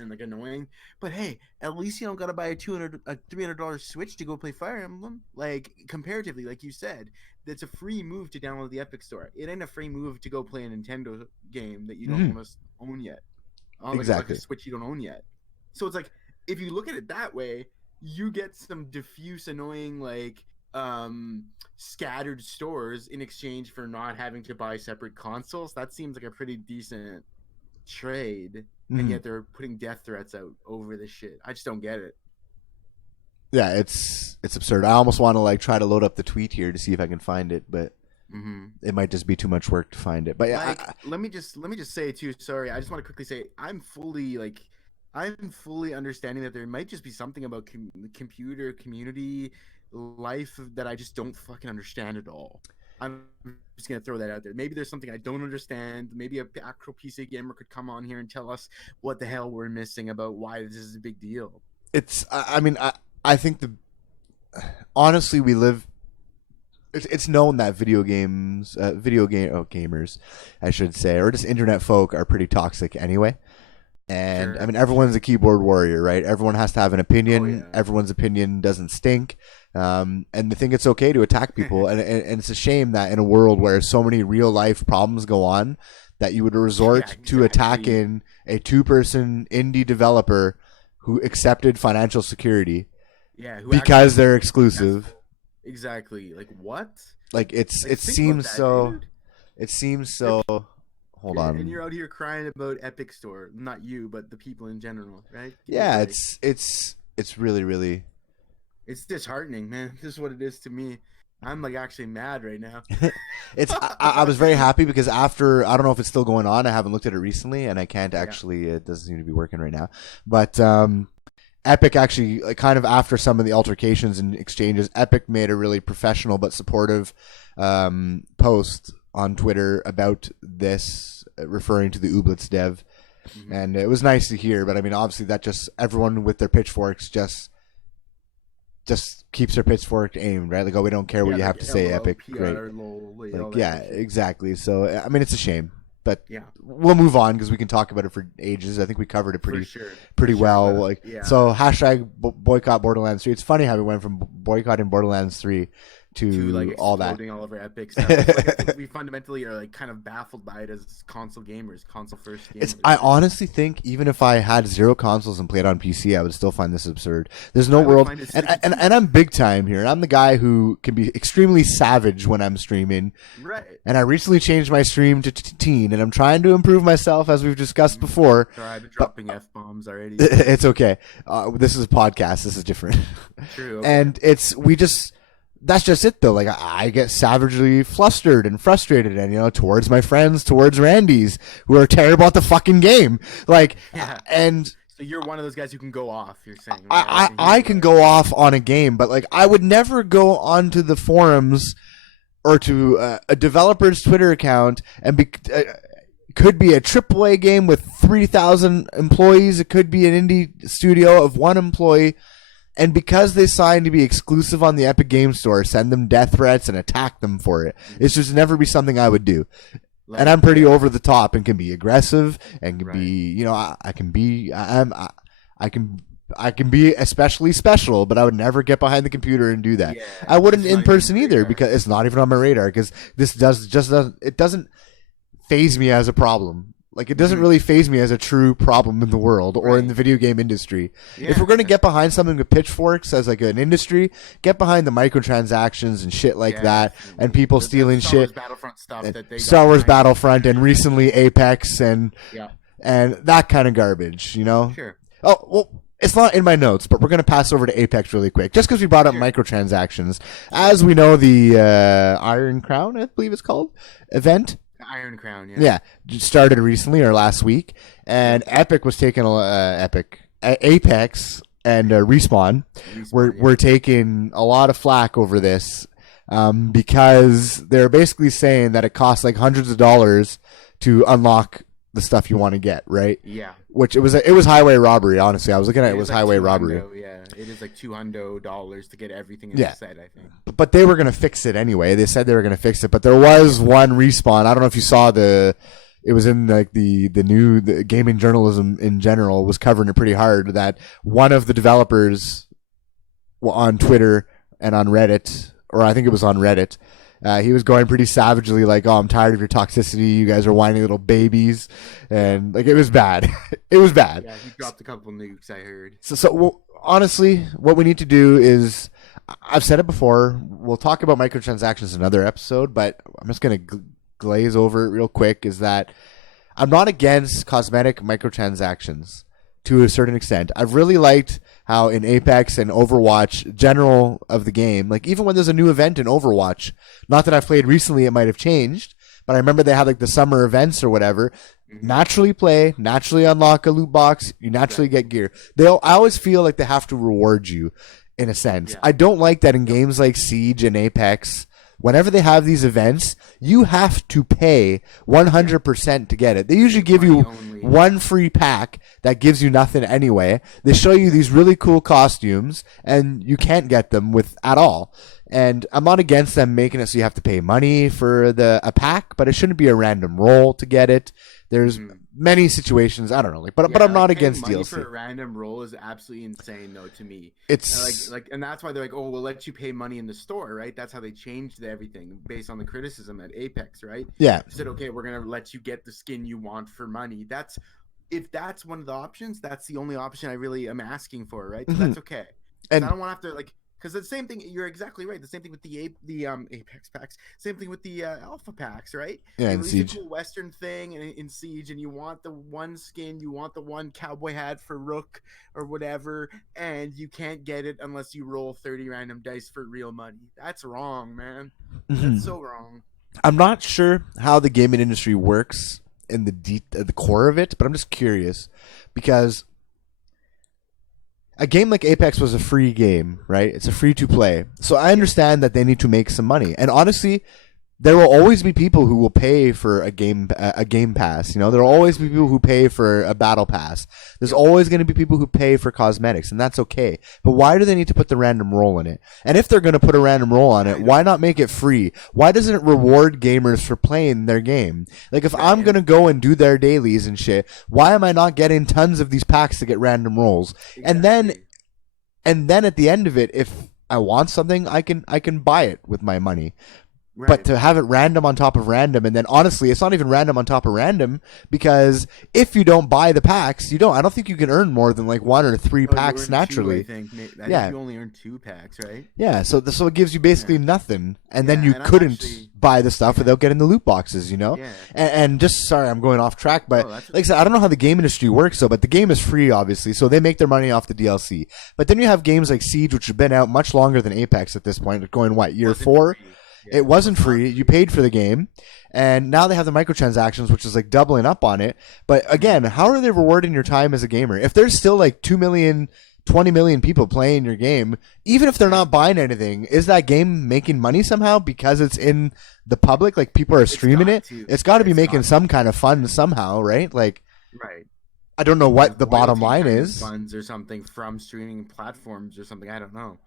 like, annoying. But, hey, at least you don't got to buy a $300 Switch to go play Fire Emblem. Like, comparatively, like you said, it's a free move to download the Epic Store. It ain't a free move to go play a Nintendo game that you don't almost own yet. Exactly. Like a Switch you don't own yet. So it's like, if you look at it that way, you get some diffuse, annoying, like, scattered stores in exchange for not having to buy separate consoles. That seems like a pretty decent trade. And yet they're putting death threats out over this shit. I just don't get it. Yeah, it's absurd. I almost want to like try to load up the tweet here to see if I can find it, but it might just be too much work to find it. But yeah, like, let me just say too. Sorry, I just want to quickly say I'm fully understanding that there might just be something about computer community life that I just don't fucking understand at all. I'm just gonna throw that out there. Maybe there's something I don't understand. Maybe a actual PC gamer could come on here and tell us what the hell we're missing about why this is a big deal. I think honestly, we live. It's known that gamers, I should say, or just internet folk are pretty toxic anyway. And I mean, everyone's a keyboard warrior, right? Everyone has to have an opinion. Oh, yeah. Everyone's opinion doesn't stink. And they think it's okay to attack people. and it's a shame that in a world where so many real life problems go on, that you would resort to attacking a 2-person indie developer who accepted financial security. Yeah, because they're exclusive. Exactly. Like what? Like it seems so. It seems so. Hold on. And you're out here crying about Epic Store, not you, but the people in general, right? Yeah, it's really, really. It's disheartening, man. This is what it is to me. I'm like actually mad right now. I was very happy because after, I don't know if it's still going on. I haven't looked at it recently, and I can't actually. It doesn't seem to be working right now, but. Epic actually, like, kind of after some of the altercations and exchanges, Epic made a really professional but supportive post on Twitter about this, referring to the Ooblets dev. And it was nice to hear, but I mean, obviously that just, everyone with their pitchforks just keeps their pitchfork aimed, right? Like, oh, we don't care what you have to say, Epic. Great. Like, yeah, exactly. So, I mean, it's a shame. But we'll move on because we can talk about it for ages. I think we covered it pretty well. Like, so hashtag boycott Borderlands 3. It's funny how we went from boycotting Borderlands 3 to like all that. All of our Epic stuff. Like, I think we fundamentally are like kind of baffled by it as console gamers, console first gamers. I honestly think even if I had 0 consoles and played on PC, I would still find this absurd. There's no world, and I'm big time here. I'm the guy who can be extremely savage when I'm streaming. Right. And I recently changed my stream to teen, and I'm trying to improve myself as we've discussed before. Sorry, I've been dropping F-bombs already. It's okay. This is a podcast. This is different. True. Okay. And that's just it though. Like I get savagely flustered and frustrated, and towards my friends, towards Randy's, who are terrible at the fucking game. Like, and so you're one of those guys who can go off. You're saying I can go off on a game, but like I would never go onto the forums or to a developer's Twitter account and be. Could be a AAA game with 3,000 employees. It could be an indie studio of 1 employee. And because they signed to be exclusive on the Epic Game Store, send them death threats and attack them for it. It's just never be something I would do. And I'm pretty over the top and can be aggressive and can be, I can I can be especially special, but I would never get behind the computer and do that. Yeah, I wouldn't it's in not even person on my either radar. because it's not even on my radar because this doesn't phase me as a problem. Like it doesn't Mhm. really phase me as a true problem in the world or in Right. the video game industry. Yeah, If we're going to get behind something with pitchforks as like an industry, get behind the microtransactions and shit like yeah, that definitely. and people The stealing Star Wars shit. Battlefront stuff And that they Star got Wars behind. Battlefront and recently Apex and Yeah, that kind of garbage, you know? sure. Oh, well, it's not in my notes, but we're going to pass over to Apex really quick, just because we brought up Sure. microtransactions. As we know, the Iron Crown, I believe it's called, event, Iron Crown, yeah. yeah, just started recently or last week, and Epic was taking Apex and Respawn were taking a lot of flack over this because they're basically saying that it costs like hundreds of dollars to unlock the stuff you want to get, right? Yeah. Which it was highway robbery. Honestly, I was looking at it, It was is like highway $200, robbery. Yeah, it is like $200 to get everything in Yeah. the set, I think. But they were going to fix it anyway. They said they were going to fix it, but there was one Respawn. I don't know if you saw it was in like the gaming journalism in general was covering it pretty hard that one of the developers on Twitter and on Reddit, or I think it was on Reddit, he was going pretty savagely like, "Oh, I'm tired of your toxicity. You guys are whiny little babies," and like it was bad. It was bad. Yeah, he dropped a couple nukes, I heard. So honestly, what we need to do is, I've said it before. We'll talk about microtransactions in another episode, but I'm just gonna glaze over it real quick. Is that I'm not against cosmetic microtransactions to a certain extent. I've really liked how in Apex and Overwatch, general of the game, like even when there's a new event in Overwatch, not that I've played recently, it might have changed, but I remember they had like the summer events or whatever. Naturally play, naturally unlock a loot box, you naturally get gear. I always feel like they have to reward you in a sense. Yeah. I don't like that in games like Siege and Apex. Whenever they have these events, you have to pay 100% to get it. They usually give you Only. one free pack that gives you nothing anyway. They show you these really cool costumes, and you can't get them at all. And I'm not against them making it so you have to pay money for a pack, but it shouldn't be a random roll to get it. There's many situations, I don't know, but I'm not against money DLC. for a random roll is absolutely insane, though, to me. It's and that's why they're like, oh, we'll let you pay money in the store, right? That's how they changed everything based on the criticism at Apex, right? Yeah. They said, okay, we're gonna let you get the skin you want for money. If that's one of the options, that's the only option I really am asking for, right? So that's okay. And I don't want to have to like. Because the same thing, you're exactly right. The same thing with the Apex packs. Same thing with the Alpha packs, right? Yeah, you in release Siege. a cool Western thing in Siege, and you want the one skin, you want the one cowboy hat for Rook or whatever, and you can't get it unless you roll 30 random dice for real money. That's wrong, man. That's so wrong. I'm not sure how the gaming industry works in the core of it, but I'm just curious because a game like Apex was a free game, right? It's a free to play. So I understand that they need to make some money. And honestly, there will always be people who will pay for a game pass. You know, there will always be people who pay for a battle pass. There's always going to be people who pay for cosmetics, and that's okay. But why do they need to put the random roll in it? And if they're going to put a random roll on it, why not make it free? Why doesn't it reward gamers for playing their game? Like if I'm going to go and do their dailies and shit, why am I not getting tons of these packs to get random rolls? Exactly. And then at the end of it, if I want something, I can buy it with my money. Right. But to have it random on top of random, and then honestly, it's not even random on top of random because if you don't buy the packs, I don't think you can earn more than like 1 or 3 packs naturally. I think you only earn 2 packs, right? Yeah, so it gives you basically nothing, and then you and I'm couldn't actually- buy the stuff without getting the loot boxes, you know. Yeah. And just sorry, I'm going off track, but that's like I said, I don't know how the game industry works, but the game is free, obviously, so they make their money off the DLC. But then you have games like Siege, which have been out much longer than Apex at this point, going year Wasn't 4. free. It wasn't free. You paid for the game. And now they have the microtransactions, which is like doubling up on it. But again, how are they rewarding your time as a gamer? If there's still like 2 million, 20 million people playing your game, even if they're not buying anything, is that game making money somehow because it's in the public? Like people are streaming it? It's got to be making some kind of fun somehow, right? Like, Right. I don't know what the bottom Royalty line kind of is. funds or something from streaming platforms or something. I don't know.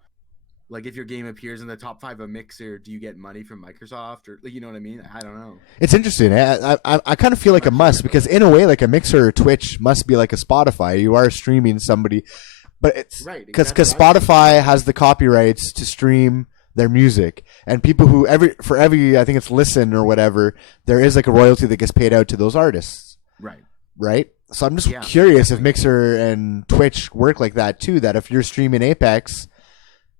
Like if your game appears in the top 5 of Mixer, do you get money from Microsoft or you know what I mean? I don't know. It's interesting. I kind of feel like a must because in a way, like a Mixer or Twitch must be like a Spotify. You are streaming somebody. but it's Right, because exactly. Spotify has the copyrights to stream their music, and people who for every I think it's listen or whatever, there is like a royalty that gets paid out to those artists, Right. right? So I'm just Yeah, curious if definitely. Mixer and Twitch work like that too. That if you're streaming Apex,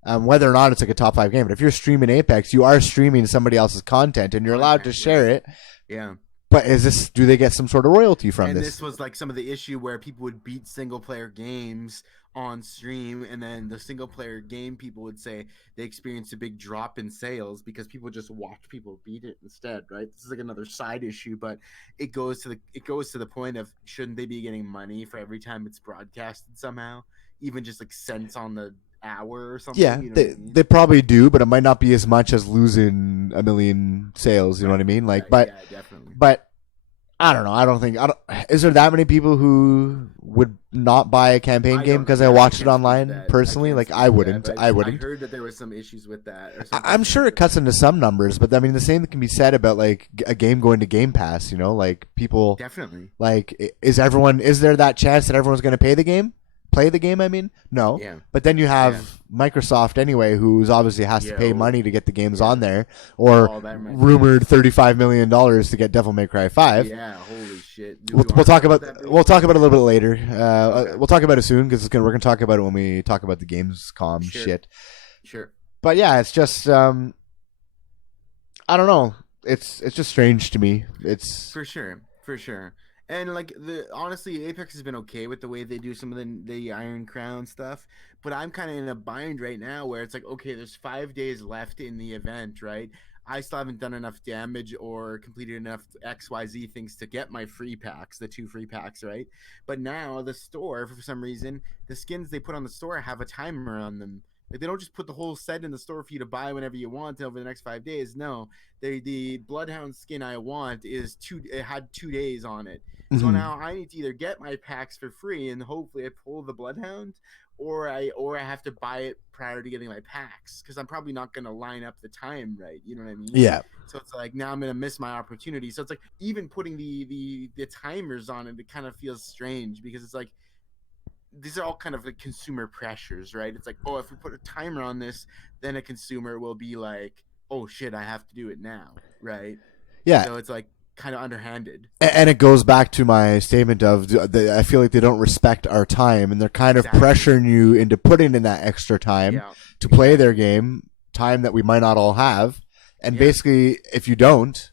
whether or not it's like a top 5 game, but if you're streaming Apex, you are streaming somebody else's content, and you're allowed to Content, share right. it. Yeah. But do they get some sort of royalty from And this? this was like some of the issue where people would beat single player games on stream, and then the single player game people would say they experienced a big drop in sales because people just watch people beat it instead, right? This is like another side issue, but it goes to the point of, shouldn't they be getting money for every time it's broadcasted somehow, even just like cents on the hour or something? Yeah, You know what they I mean? they probably do, but it might not be as much as losing a million sales. You know what Right. I mean? Like, Right. but Yeah. Definitely. but I don't know. I don't think. I don't. Is there that many people who would not buy a campaign I game don't. because I Yeah, I watched it can't speak to online that. I personally? can't Like I speak to that. wouldn't. But I I wouldn't. heard that there was some issues with that or some I'm sure concerns it with cuts that. into some numbers, but I mean the same can be said about like a game going to Game Pass. You know, like people Definitely. like is there that chance that everyone's going to play the game? I mean, no. Yeah. But then you Yeah. have Microsoft anyway, who's obviously has to pay Yo. money to get the games Yeah. on there, or Oh, that reminds me. rumored $35 million to get Devil May Cry 5. Yeah. Holy shit. Do We'll, we want we'll to talk about about that? Big? we'll talk about it a little bit later. Okay. We'll talk about it soon because we're gonna talk about it when we talk about the Gamescom Sure. shit. Sure. But yeah, it's just I don't know. It's just strange to me. It's For sure. For sure. And like honestly, Apex has been okay with the way they do some of the Iron Crown stuff, but I'm kind of in a bind right now where it's like, okay, there's 5 days left in the event, right? I still haven't done enough damage or completed enough XYZ things to get my free packs, the 2 free packs, right? But now the store, for some reason, the skins they put on the store have a timer on them. Like they don't just put the whole set in the store for you to buy whenever you want over the next 5 days. No, the Bloodhound skin I want it had 2 days on it. So Mhm. now I need to either get my packs for free and hopefully I pull the Bloodhound, or I have to buy it prior to getting my packs because I'm probably not gonna line up the time right. You know what I mean? Yeah. So it's like now I'm gonna miss my opportunity. So it's like even putting the timers on it kind of feels strange because it's like these are all kind of like consumer pressures, right? It's like, oh, if we put a timer on this, then a consumer will be like, oh shit, I have to do it now, right? Yeah. So it's like kind of underhanded. And it goes back to my statement of I feel like they don't respect our time, and they're kind of Exactly. pressuring you into putting in that extra time Yeah. to play their game, time that we might not all have. And Yeah. basically, if you don't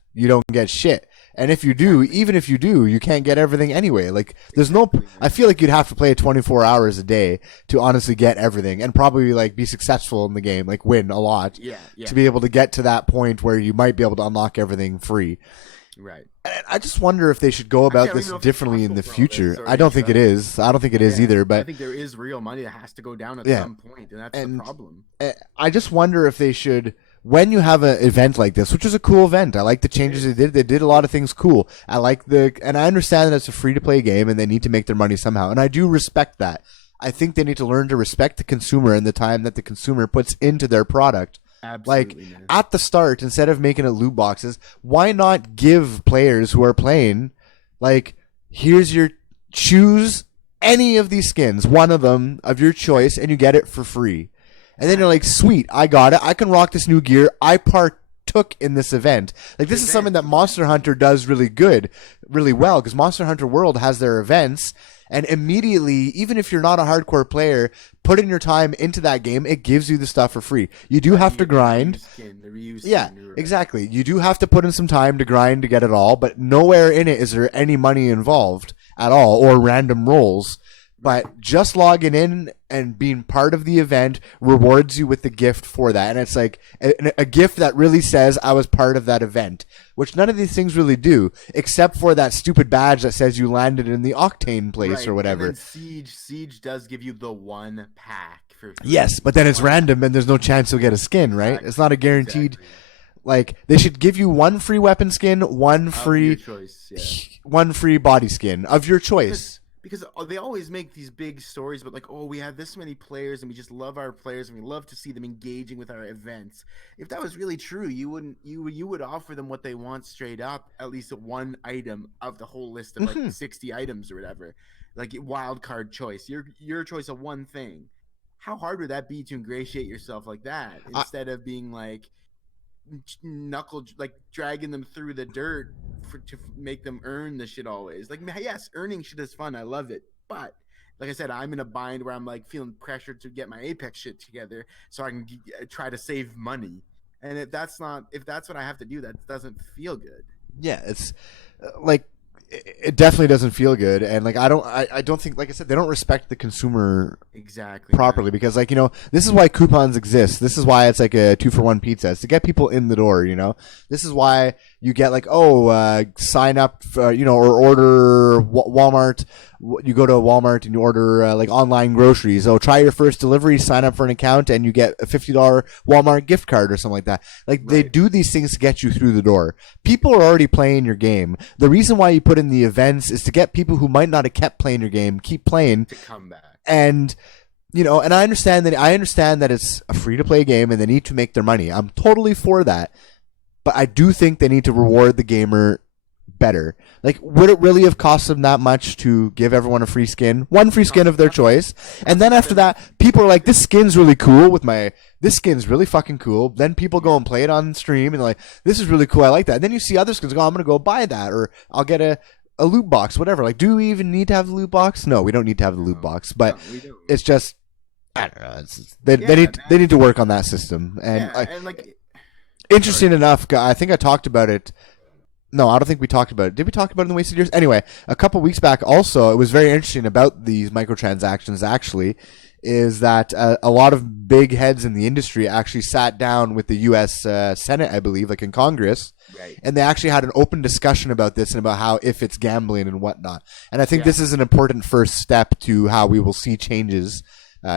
get shit. And if you do, even if you do, you can't get everything anyway. Like, there's Exactly, no. man. I feel like you'd have to play 24 hours a day to honestly get everything, and probably like be successful in the game, like win a lot, Yeah. Yeah. to be able to get to that point where you might be able to unlock everything free. Right. And I just wonder if they should go about don't this even know if it's differently in the possible for all this, future. or I don't if, think it is. I don't think it is Yeah. either. I But think there is real money that has to go down at Yeah. some point, and that's And- the problem. I just wonder if they should, when you have an event like this, which is a cool event. I like the changes they did. They did a lot of things cool. And I understand that it's a free to play game and they need to make their money somehow. And I do respect that. I think they need to learn to respect the consumer and the time that the consumer puts into their product. Absolutely, Like man. at the start, instead of making it loot boxes, why not give players who are playing, like, here's your, choose any of these skins, one of them of your choice, and you get it for free. And then you're like, sweet, I got it. I can rock this new gear. I partook in this event. Like, this is something that Monster Hunter does really well, because Monster Hunter World has their events, and immediately, even if you're not a hardcore player, putting your time into that game, it gives you the stuff for free. You do have to grind. The reuse Yeah, skin, you're right. exactly. You do have to put in some time to grind to get it all, but nowhere in it is there any money involved at all or random rolls. But just logging in and being part of the event rewards you with the gift for that. And it's like a gift that really says I was part of that event, which none of these things really do, except for that stupid badge that says you landed in the Octane place Right. or whatever. And then Siege does give you the one pack for free. Yes, but then it's random and there's no chance you'll get a skin, right? Exactly. It's not a guaranteed. Exactly. Like, they should give you one free weapon skin, one Of your free choice, yeah. one free body skin of your choice. Because they always make these big stories about like, oh, we have this many players and we just love our players and we love to see them engaging with our events. If that was really true, you would offer them what they want straight up, at least one item of the whole list of like 60 items or whatever. like wild card choice, your choice of one thing. How hard would that be to ingratiate yourself like that I, instead of being like knuckle like dragging them through the dirt to make them earn the shit always. Like yes, earning shit is fun. I love it, but like I said, I'm in a bind where I'm like feeling pressured to get my Apex shit together so I can try to save money. And if that's what I have to do, that doesn't feel good. yeah, it's like it definitely doesn't feel good, and like I don't think, like I said, they don't respect the consumer Exactly. properly, because like, this is why coupons exist. This is why it's like a 2-for-1 pizza. It's to get people in the door. This is why you get like, sign up for, or order Walmart. You go to Walmart and you order like online groceries. Try your first delivery, sign up for an account, and you get a $50 Walmart gift card or something like that. Like They do these things to get you through the door. People are already playing your game. The reason why you put in the events is to get people who might not have kept playing your game keep playing to come back. And and I understand that it's a free to play game and they need to make their money. I'm totally for that. But I do think they need to reward the gamer better. Like, would it really have cost them that much to give everyone a free skin? One free skin of their choice. And then after that, people are like, this skin's really cool this skin's really fucking cool. Then people go and play it on stream and they're like, this is really cool. I like that. And then you see other skins go, I'm going to go buy that, or I'll get a loot box, whatever. Like, do we even need to have the loot box? No, we don't need to have the loot box. But it's just, I don't know. They need to work on that system. And interesting enough, I think I talked about it. No, I don't think we talked about it. Did we talk about it in the Wasted Years? Anyway, a couple weeks back also, it was very interesting about these microtransactions actually, is that a lot of big heads in the industry actually sat down with the U.S. Senate, I believe, like in Congress, right. And they actually had an open discussion about this and about how if it's gambling and whatnot. And I think this is an important first step to how we will see changes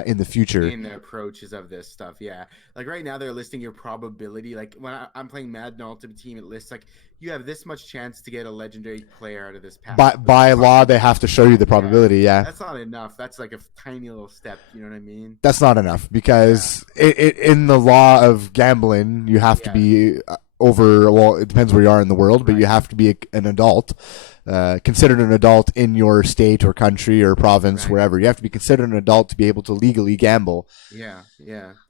in the future. In the approaches of this stuff, yeah. Like right now, they're listing your probability. Like when I'm playing Madden Ultimate Team, it lists like you have this much chance to get a legendary player out of this pack. By law, they have to show you the probability. Yeah, that's not enough. That's like a tiny little step. You know what I mean? That's not enough because in the law of gambling, you have to be over. Well, it depends where you are in the world, but you have to be an adult. Considered an adult in your state or country or province, wherever. You have to be considered an adult to be able to legally gamble. Yeah.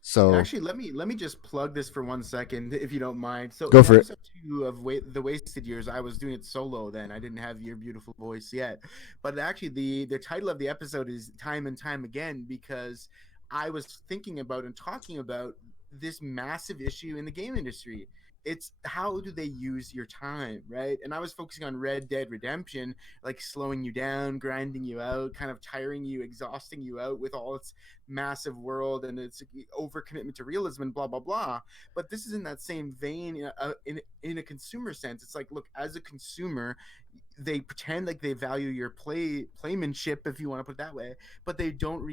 So actually, let me just plug this for 1 second, if you don't mind. So go for it. Episode 2 of the Wasted Years, I was doing it solo then. I didn't have your beautiful voice yet, but actually, the title of the episode is "Time and Time Again" because I was thinking about and talking about this massive issue in the game industry. It's how do they use your time, right? And I was focusing on Red Dead Redemption, like slowing you down, grinding you out, kind of tiring you, exhausting you out with all its massive world and its overcommitment to realism and blah, blah, blah. But this is in that same vein in a consumer sense. It's like, look, as a consumer, they pretend like they value your playmanship, if you want to put it that way, but they don't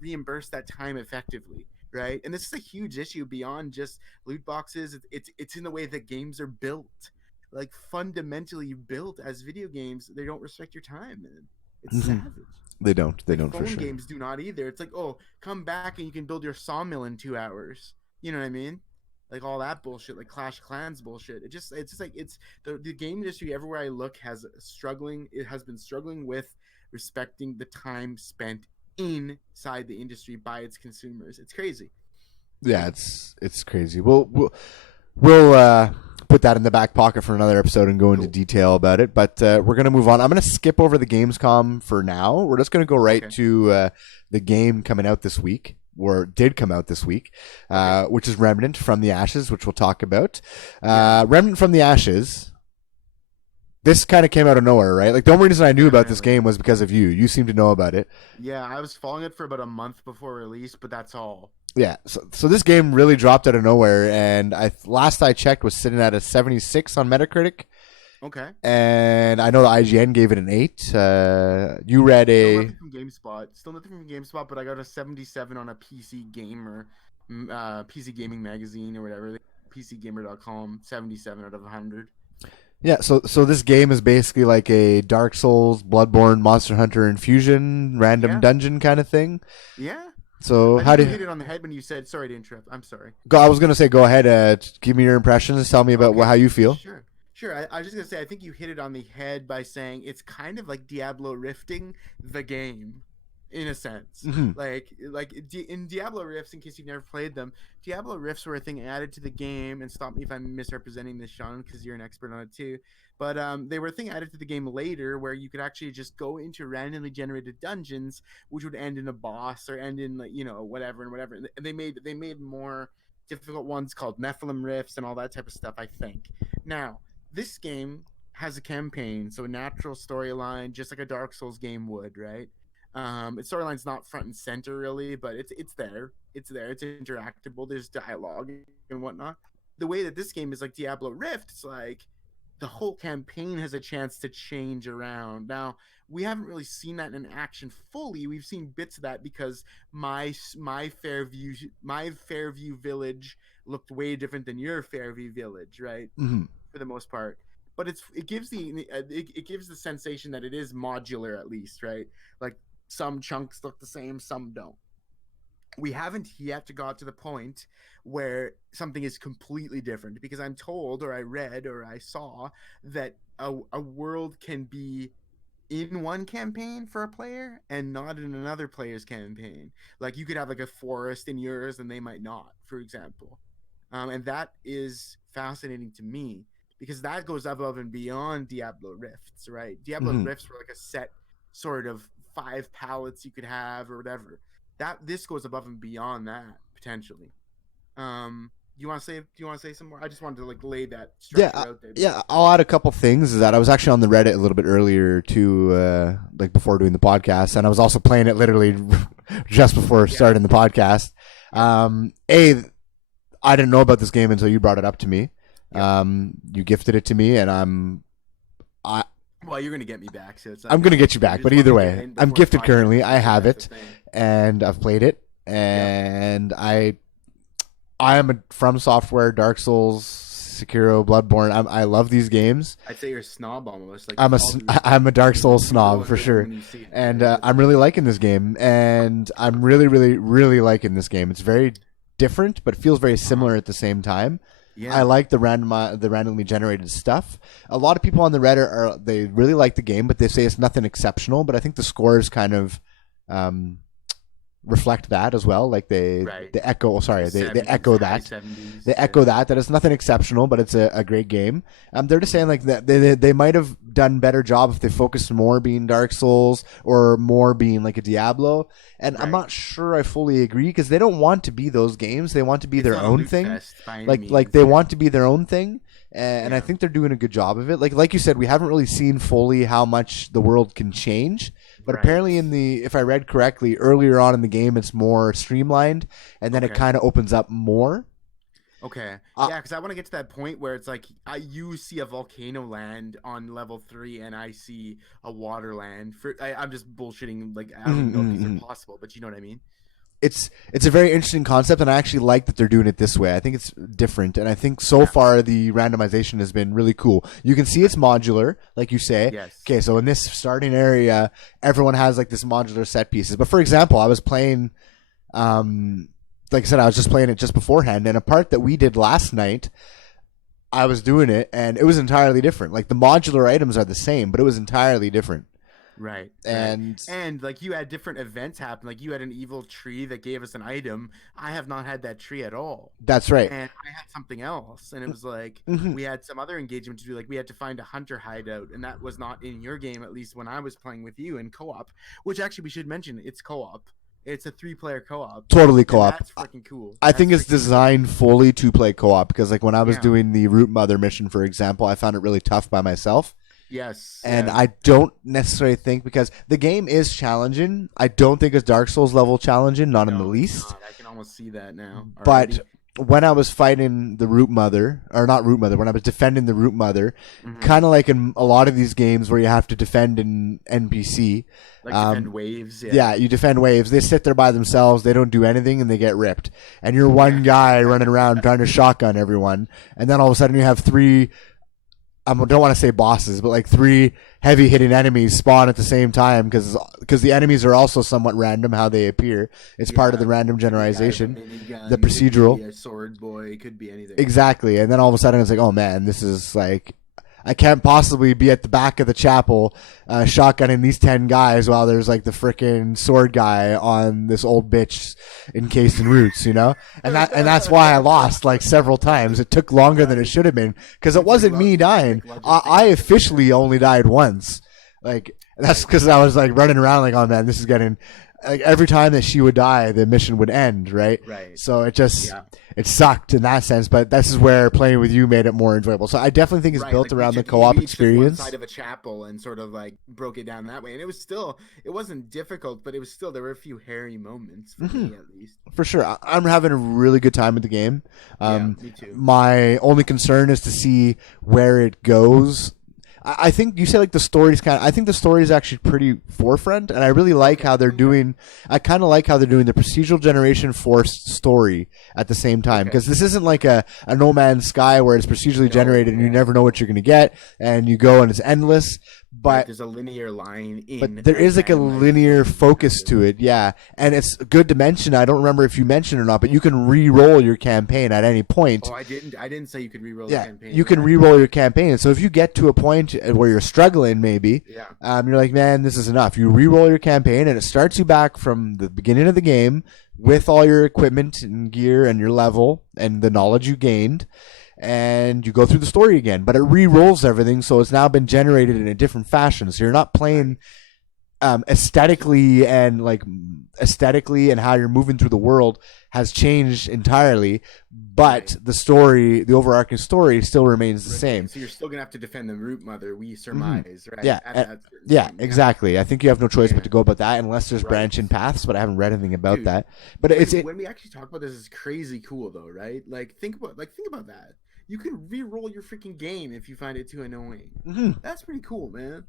reimburse that time effectively. Right, and this is a huge issue beyond just loot boxes. It's in the way that games are built, like fundamentally built as video games. They don't respect your time, man. It's savage. They don't. They don't. Phone for sure. games do not either. It's like, oh, come back and you can build your sawmill in 2 hours. You know what I mean? Like all that bullshit, like Clash Clans bullshit. It's just like it's the game industry everywhere I look has been struggling with respecting the time spent inside the industry by its consumers. It's crazy. Yeah, it's crazy. We'll put that in the back pocket for another episode and go into detail about it. But we're gonna move on. I'm gonna skip over the Gamescom for now. We're just gonna go right to the game coming out this week, or did come out this week, which is Remnant from the Ashes, which we'll talk about. Remnant from the Ashes. This kind of came out of nowhere, right? Like, the only reason I knew about this game was because of you. You seem to know about it. Yeah, I was following it for about a month before release, but that's all. Yeah, so this game really dropped out of nowhere, and last I checked was sitting at a 76 on Metacritic. Okay. And I know the IGN gave it an 8. You read Still nothing from GameSpot, but I got a 77 on a PC Gamer, PC Gaming Magazine or whatever, PCGamer.com, 77 out of 100. Yeah, so this game is basically like a Dark Souls, Bloodborne, Monster Hunter infusion, random dungeon kind of thing. Yeah. So how did you hit it on the head when you said? Sorry to interrupt. I'm sorry. I was gonna say, go ahead. Give me your impressions. Tell me about how you feel. Sure, I was just gonna say I think you hit it on the head by saying it's kind of like Diablo rifting the game, in a sense. Hmm. In Diablo rifts, in case you've never played them, Diablo rifts were a thing added to the game. And stop me if I'm misrepresenting this, Sean, because you're an expert on it too. But they were a thing added to the game later, where you could actually just go into randomly generated dungeons, which would end in a boss or end in like whatever and whatever. And they made more difficult ones called Nephilim rifts and all that type of stuff. I think now this game has a campaign, so a natural storyline, just like a Dark Souls game would, right? Its storyline's not front and center really, but it's there. It's there. It's interactable. There's dialogue and whatnot. The way that this game is like Diablo Rift, it's like the whole campaign has a chance to change around. Now, we haven't really seen that in action fully. We've seen bits of that because my Fairview village looked way different than your Fairview village, right? Hmm. For the most part. But it gives the sensation that it is modular at least, right? Like some chunks look the same, some don't. We haven't yet got to the point where something is completely different, because I'm told or I read or I saw that a world can be in one campaign for a player and not in another player's campaign. Like you could have like a forest in yours and they might not, for example. And that is fascinating to me because that goes above and beyond Diablo Rifts, right? Diablo Hmm. Rifts were like a set sort of 5 palettes you could have or whatever. This goes above and beyond that potentially. Do you want to say some more? I just wanted to like lay that Yeah, structure out there. yeah. I'll add a couple things. Is that I was actually on the Reddit a little bit earlier too, like before doing the podcast, and I was also playing it literally just before starting the podcast. I didn't know about this game until you brought it up to me. Yeah. You gifted it to me, and Well, you're gonna get me back, so I'm gonna get you back. But either way, I'm gifted currently. I have That's it, the thing. and I've played it, and I am a From Software, Dark Souls, Sekiro, Bloodborne. I love these games. I'd say you're a snob almost. Like I'm a Dark Souls snob for sure, and I'm really liking this game, and I'm really, really, really liking this game. It's very different, but feels very similar at the same time. Yeah. I like the randomly generated stuff. A lot of people on the Reddit they really like the game, but they say it's nothing exceptional. But I think the scores kind of reflect that as well. Like they echo that. 70s, They echo that it's nothing exceptional, but it's a great game. They're just saying like that they might have done better job if they focused more being Dark Souls or more being like a Diablo. And I'm not sure I fully agree because they don't want to be those games. They want to be their own thing. Like they want to be their own thing. And I think they're doing a good job of it. Like you said, we haven't really seen fully how much the world can change. But apparently if I read correctly, earlier on in the game, it's more streamlined, and then it kind of opens up more. Okay. Yeah, because I want to get to that point where it's like you see a volcano land on level 3, and I see a water land. I'm just bullshitting. Like I don't even know if these are possible, but you know what I mean. It's a very interesting concept, and I actually like that they're doing it this way. I think it's different, and I think so far the randomization has been really cool. You can see it's modular, like you say. Yes. Okay, so in this starting area, everyone has like this modular set pieces. But for example, I was playing, like I said, I was just playing it just beforehand, and a part that we did last night, I was doing it, and it was entirely different. Like the modular items are the same, but it was entirely different. Right. And like you had different events happen. Like you had an evil tree that gave us an item. I have not had that tree at all. That's right. And I had something else, and it was like we had some other engagement to do. Like we had to find a hunter hideout, and that was not in your game, at least when I was playing with you in co-op. Which actually we should mention, it's co-op. It's a 3-player co-op. Totally co-op. That's freaking cool. I think it's designed fully to play co-op because, like, when I was doing the Root Mother mission, for example, I found it really tough by myself. Yes. And I don't necessarily think, because the game is challenging, I don't think it's Dark Souls level challenging, not in the least. I can almost see that now. But when I was fighting the Root Mother, or not Root Mother, when I was defending the Root Mother, kind of like in a lot of these games where you have to defend an NPC. Like defend waves. Yeah, you defend waves. They sit there by themselves, they don't do anything, and they get ripped. And you're one guy running around trying to shotgun everyone. And then all of a sudden you have 3... I don't want to say bosses, but like 3 heavy-hitting enemies spawn at the same time because the enemies are also somewhat random how they appear. It's part of the random generalization, the procedural. Could be a sword boy, could be anything. Exactly, and then all of a sudden it's like, oh man, this is like, I can't possibly be at the back of the chapel shotgunning these 10 guys while there's like the frickin' sword guy on this old bitch encased in roots, you know? And that's why I lost like several times. It took longer than it should have been because it wasn't me dying. I officially only died once. Like, that's because I was like running around like, oh man, this is getting... Like every time that she would die, the mission would end, right? Right. So it just it sucked in that sense. But this is where playing with you made it more enjoyable. So I definitely think it's built around the co-op experience. One side of a chapel and sort of like broke it down that way, and it wasn't difficult, but it was still there were a few hairy moments for me at least. For sure, I'm having a really good time with the game. Me too. My only concern is to see where it goes. I think you say like the story's I think the story is actually pretty forefront, and I really like how they're doing. I kind of like how they're doing the procedural generation forced story at the same time, because this isn't like a No Man's Sky where it's procedurally generated and you never know what you're going to get, and you go and it's endless. But there's a linear line but there is like a linear focus to it, yeah. And it's good to mention. I don't remember if you mentioned or not, but you can re-roll your campaign at any point. Oh, I didn't say you could re-roll the campaign. You can re-roll your campaign. So if you get to a point where you're struggling, maybe, you're like, man, this is enough. You re-roll your campaign, and it starts you back from the beginning of the game with all your equipment and gear and your level and the knowledge you gained. And you go through the story again, but it re-rolls everything, so it's now been generated in a different fashion. So you're not playing aesthetically and how you're moving through the world has changed entirely, but the story, the overarching story, still remains the same. So you're still gonna have to defend the root mother, we surmise, right? Yeah, exactly. I think you have no choice but to go about that, unless there's branching paths. But I haven't read anything about that. But when we actually talk about this, it's crazy cool though, right? Like think about that. You can re-roll your freaking game if you find it too annoying. That's pretty cool, man.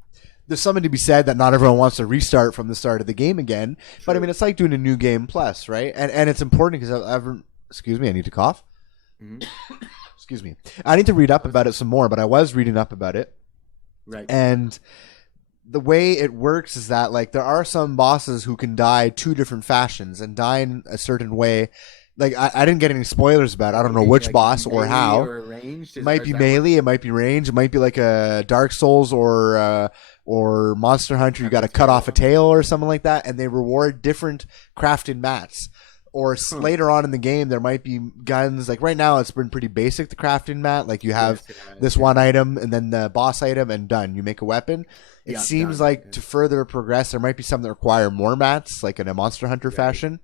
There's something to be said that not everyone wants to restart from the start of the game again. True. But I mean, it's like doing a new game plus, right? And it's important because excuse me, I need to cough. Excuse me. I need to read up about it some more, but I was reading up about it. Right. And the way it works is that like there are some bosses who can die two different fashions and die in a certain way. Like I didn't get any spoilers about it. I don't know which boss or how. It might be melee, it might be range, it might be like a Dark Souls or Monster Hunter. You got to cut off a tail or something like that, and they reward different crafting mats. Or later on in the game, there might be guns. Like right now, it's been pretty basic, the crafting mat. Like you have this one item and then the boss item, and done. You make a weapon. It seems like to further progress, there might be some that require more mats, like in a Monster Hunter fashion.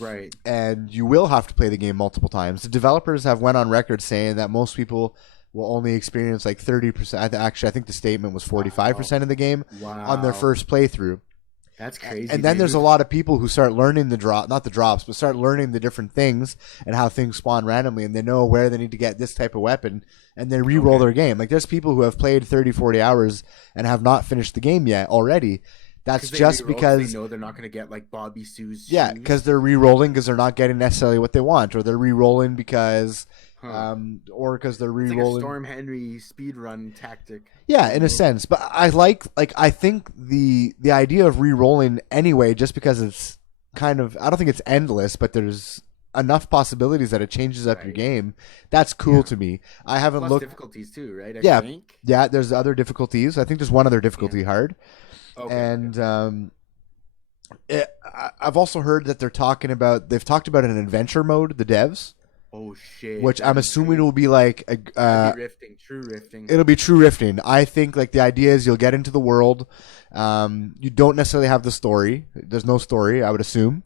Right. And you will have to play the game multiple times. The developers have went on record saying that most people will only experience like 30%. Actually, I think the statement was 45% of the game on their first playthrough. That's crazy. And then there's a lot of people who start learning start learning the different things and how things spawn randomly, and they know where they need to get this type of weapon, and they re-roll their game. Like there's people who have played 30, 40 hours and have not finished the game yet already. That's just because they know they're not going to get like Bobby Sue's. Yeah, because they're re-rolling because they're not getting necessarily what they want, or they're re-rolling because, or because they're re-rolling. It's like a Storm Henry speedrun tactic. Yeah, in a sense, but I I think the idea of re-rolling anyway, just because it's kind of, I don't think it's endless, but there's enough possibilities that it changes up your game. That's cool to me. I haven't looked difficulties too, right? I think. Yeah. There's other difficulties. I think there's one other difficulty hard. Okay. And I've also heard that they've talked about an adventure mode, the devs. Oh shit! Which I'm assuming will be like true rifting. It'll be true rifting. I think like the idea is you'll get into the world. You don't necessarily have the story. There's no story, I would assume.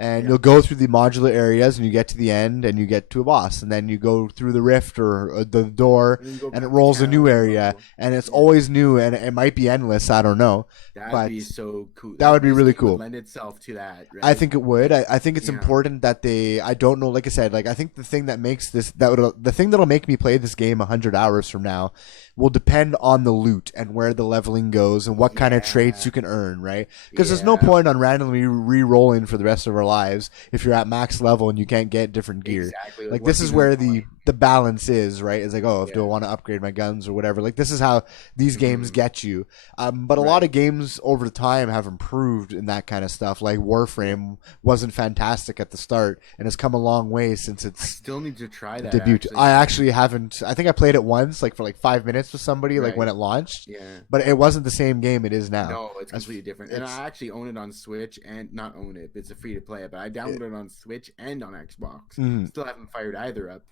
And you'll go through the modular areas, and you get to the end, and you get to a boss, and then you go through the rift or the door, and it rolls a new area, and it's always new, and it might be endless. I don't know. That'd be so cool. That would be really cool. Lend itself to that. Right? I think it would. I think it's important that they. I don't know. Like I said, like I think the thing that makes this the thing that'll make me play this game 100 hours from now will depend on the loot and where the leveling goes and what kind of traits you can earn, right? Because there's no point on randomly re-rolling for the rest of our lives if you're at max level and you can't get different gear. Exactly. Like this is where the the balance is, right? It's like, oh, if do I Yeah. want to upgrade my guns or whatever? Like this is how these games get you. But a lot of Right. games over time have improved in that kind of stuff. Like Warframe wasn't fantastic at the start and has come a long way since I its still need to try that debut. actually, I man. actually haven't. I think I played it once, like for like 5 minutes with somebody, like when Right. it launched. Yeah. But it wasn't the same game it is now. No, it's That's completely different. And it's I actually own it on Switch and not own it, but it's a free to play. But I it, downloaded it on Switch and on Xbox. mhm. Still haven't fired either up.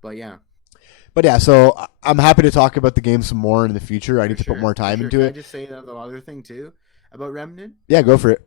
But yeah, But yeah, so I'm happy to talk about the game some more in the future. I for need to put sure. more For time sure. into Can I it. just say another other thing too about Remnant? Yeah, go for it.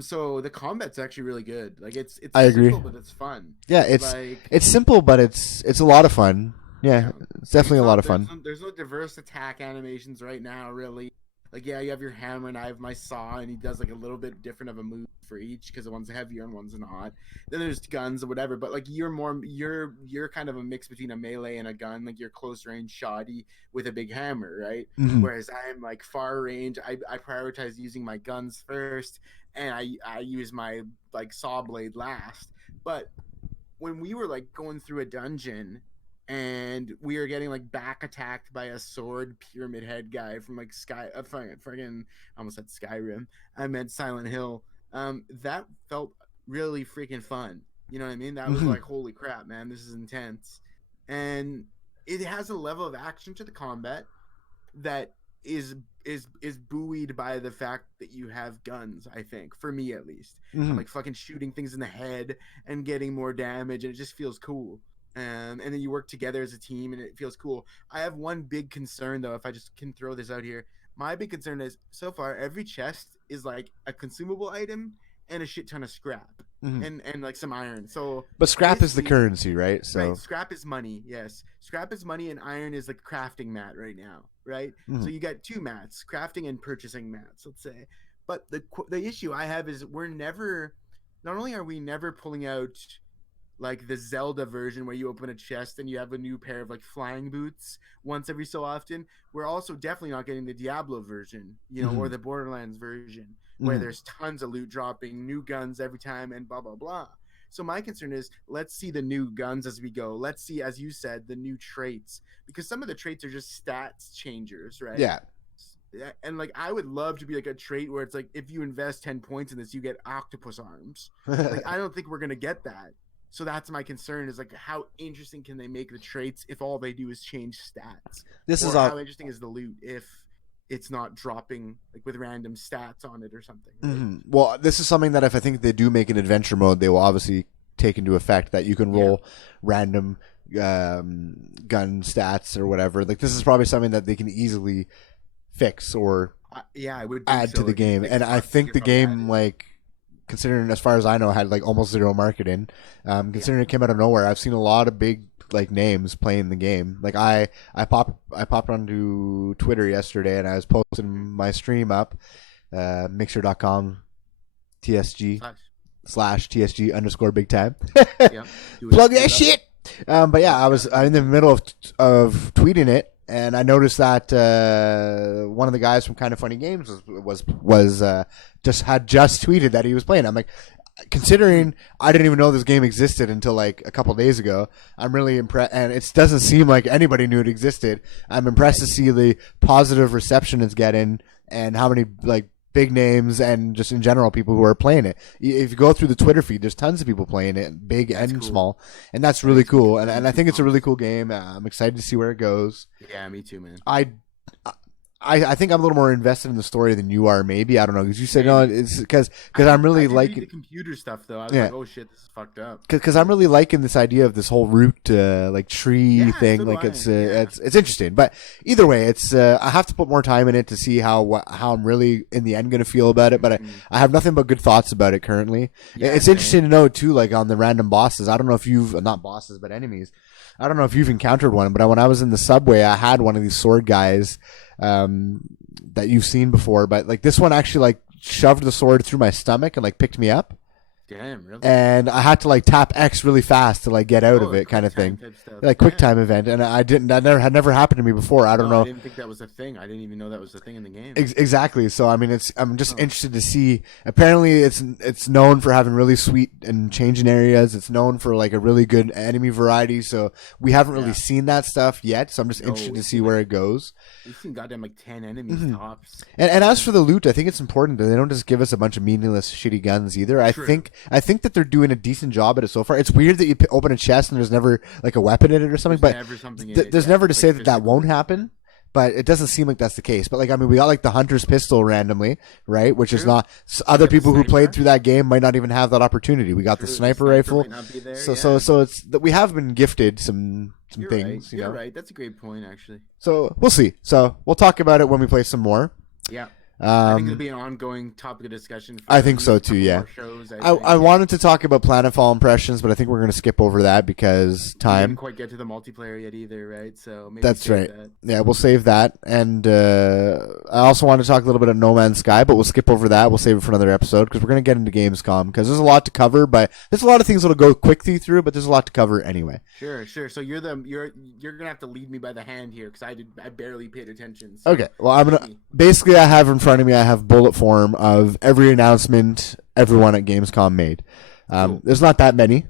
So the combat's actually really good. Like it's I agree. simple, but it's fun. Yeah, Like it's simple, but it's a lot of fun. Yeah, yeah, it's like definitely it's a lot not of fun. there's no diverse attack animations right now, really. Like yeah, you have your hammer and I have my saw, and he does like a little bit different of a move for each because one's heavier and one's not. Then there's guns or whatever, but like you're kind of a mix between a melee and a gun. Like you're close range shoddy with a big hammer, right? Hmm. Whereas I'm like far range. I prioritize using my guns first, and I use my like saw blade last. But when we were like going through a dungeon and we were getting like back attacked by a sword pyramid head guy from like friggin' I almost said Skyrim. I meant Silent Hill. That felt really freaking fun. You know what I mean? That was Hmm. like, holy crap, man, this is intense. And it has a level of action to the combat that is buoyed by the fact that you have guns. I think, for me at least, I'm Hmm. like fucking shooting things in the head and getting more damage, and it just feels cool. And then you work together as a team, and it feels cool. I have one big concern though, if I just can throw this out here. My big concern is so far every chest is like a consumable item and a shit ton of scrap Hmm. and like some iron. So But scrap is the basically, currency, right? right, So, scrap is money. Yes, scrap is money, and iron is like crafting mat right now, right? mhm. So you got two mats, crafting and purchasing mats, let's say. But the issue I have is we're never, not only are we never pulling out like the Zelda version where you open a chest and you have a new pair of like flying boots once every so often. We're also definitely not getting the Diablo version, you know, or Mhm. the Borderlands version where Mhm. there's tons of loot dropping, new guns every time, and blah blah blah. So my concern is let's see the new guns as we go. Let's see, as you said, the new traits, because some of the traits are just stats changers, right? Yeah. And like I would love to be like a trait where it's like if you invest 10 points in this, you get octopus arms. Like I don't think we're gonna get that. So that's my concern is like how interesting can they make the traits if all they do is change stats? This is Or all. how interesting is the loot if it's not dropping like with random stats on it or something, right? Mhm. Well, this is something that if I think they do make an adventure mode, they will obviously take into effect that you can Yeah. roll random gun stats or whatever. Like this is probably something that they can easily fix or Yeah, I would think add to so. the Like, you'd game. fix And I bugs that think get the probably game, added. like considering as far as I know, had like almost zero marketing. Yeah. Considering it came out of nowhere, I've seen a lot of big like names playing the game. Like I popped onto Twitter yesterday and I was posting my stream up, mixer.com TSG slash TSG underscore big time. Yeah. Do it Plug up, do that it up. shit. But yeah, I was in the middle of tweeting it, and I noticed that one of the guys from Kind of Funny Games was just tweeted that he was playing. I'm like, considering I didn't even know this game existed until like a couple days ago, I'm really impressed, and it doesn't seem like anybody knew it existed. I'm impressed to see the positive reception it's getting, and how many like big names and just in general people who are playing it. If you go through the Twitter feed, there's tons of people playing it, big That's and cool. small, and that's That really is cool. cool. And I think it's a really cool game. I'm excited to see where it goes. Yeah, me too, man. I think I'm a little more invested in the story than you are. Maybe I don't know because you said no. Maybe. It's because I'm really I did read liking the computer stuff though. I was yeah like, oh shit, this is fucked up. because I'm really liking this idea of this whole root like tree Yeah, thing. so do Like I. Yeah. it's interesting. But either way, it's I have to put more time in it to see how I'm really in the end going to feel about it. But Mhm. I have nothing but good thoughts about it currently. Yeah, It's same. interesting to know too, like on the random bosses. I don't know if you've not bosses but enemies. I don't know if you've encountered one, but when I was in the subway, I had one of these sword guys that you've seen before. But like this one actually like shoved the sword through my stomach and like picked me up. Damn, really? and I had to like tap X really fast to like get out Oh, of like it, kind quick of time thing, type stuff. like quick Damn. time event. And I didn't, that never had never happened to me before. I don't No, I know. didn't think that was a thing. I didn't even know that was a thing in the game. Exactly. So I mean, I'm just Huh. interested to see. Apparently, it's known for having really sweet and changing areas. It's known for like a really good enemy variety. So we haven't really Yeah. seen that stuff yet. So I'm just No, interested to we've see seen where like it goes. we've seen goddamn like 10 enemies Mhm. tops. And as Yeah. for the loot, I think it's important that they don't just give us a bunch of meaningless, shitty guns either. True. I think that they're doing a decent job at it so far. It's weird that you open a chest and there's never like a weapon in it or something, There's but never something in it. there's Yeah, never to it's say like that that physical. won't happen. But it doesn't seem like that's the case. But like, I mean, we got like the hunter's pistol randomly, right? Which is True. not other got the people who played sniper. through that game might not even have that opportunity. We got the True, sniper rifle. might not be there. So it's that we have been gifted some You're things, right. you You're know. right. That's a great point, actually. So we'll see. So we'll talk about it when we play some more. Yeah. I think it'll Um, be an ongoing topic of discussion. For I think so a too, couple yeah. more shows, I I think. wanted to talk about Planetfall impressions, but I think we're going to skip over that because We didn't time. quite get to the multiplayer yet either, right? So maybe That's save right. that. Yeah, we'll save that. And I also want to talk a little bit of No Man's Sky, but we'll skip over that. We'll save it for another episode because we're going to get into Gamescom because there's a lot to cover. But there's a lot of things that'll go quickly through, but there's a lot to cover anyway. Sure. So you're gonna have to lead me by the hand here because I barely paid attention. So Okay. Well, I'm lead gonna me. basically I have in front of me I have bullet form of every announcement everyone at Gamescom made. Cool. There's not that many.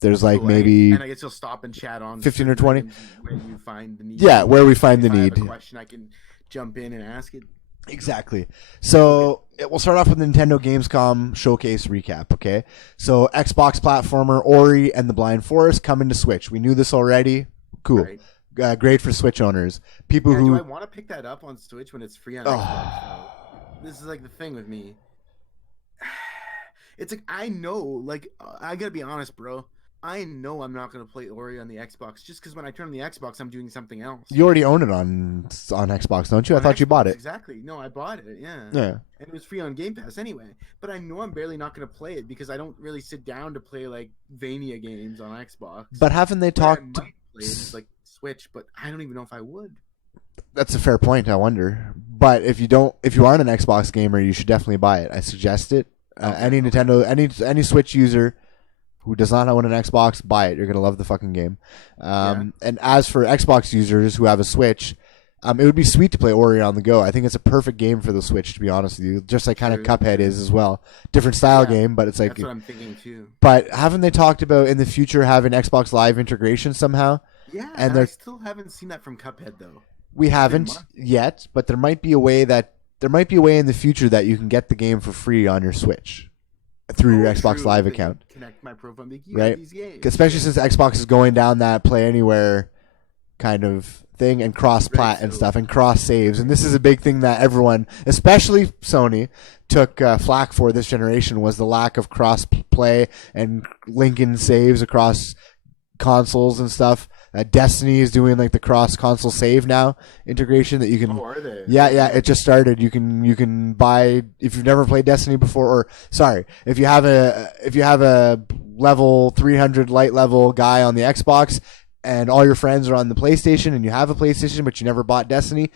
There's like Cool, maybe and I guess you'll stop and chat on 15 or certain 20. items where you find the need. Yeah, where we find the If I have need. a question, I can jump in and ask it. Exactly. So we'll start off with the Nintendo Gamescom showcase recap. Okay. So Xbox platformer Ori and the Blind Forest coming to Switch. We knew this already. Cool. Right. Great for Switch owners. People Yeah, who do I want to pick that up on Switch when it's free on Xbox? Though? This is like the thing with me. It's like I know, like I gotta be honest, bro. I know I'm not gonna play Ori on the Xbox just because when I turn on the Xbox, I'm doing something else. you already own it on Xbox, don't you? I On thought you bought Xbox, it. Exactly. No, I bought it. Yeah. Yeah. And it was free on Game Pass anyway. But I know I'm barely not gonna play it because I don't really sit down to play like Vania games on Xbox. But haven't they Where I talked? might play it is like Switch, but I don't even know if I would. That's a fair point. I wonder. But if you aren't an Xbox gamer, you should definitely buy it. I suggest it. Any Nintendo, any Switch user who does not own an Xbox, buy it. You're gonna love the fucking game. And as for Xbox users who have a Switch, it would be sweet to play Ori on the go. I think it's a perfect game for the Switch, to be honest with you. Just like kind of True. Cuphead is as well. Different style Yeah, game, but it's like. That's what I'm thinking too. But haven't they talked about in the future having Xbox Live integration somehow? Yeah, And and they're- I still haven't seen that from Cuphead though. We haven't must. yet, but there might be a way in the future that you can get the game for free on your Switch through your Xbox True, Live that you account. Connect my profile, and be like, you Right. have these games. Especially since Xbox is going down that play anywhere kind of thing and cross plat Right, and so- stuff and cross saves. And this is a big thing that everyone, especially Sony, took flack for this generation was the lack of cross play and linking saves across consoles and stuff. Destiny is doing like the cross console save now integration that you can. Oh, are they? Yeah, it just started. You can buy if you've never played Destiny before, or sorry, if you have a level 300 light level guy on the Xbox and all your friends are on the PlayStation and you have a PlayStation but you never bought Destiny,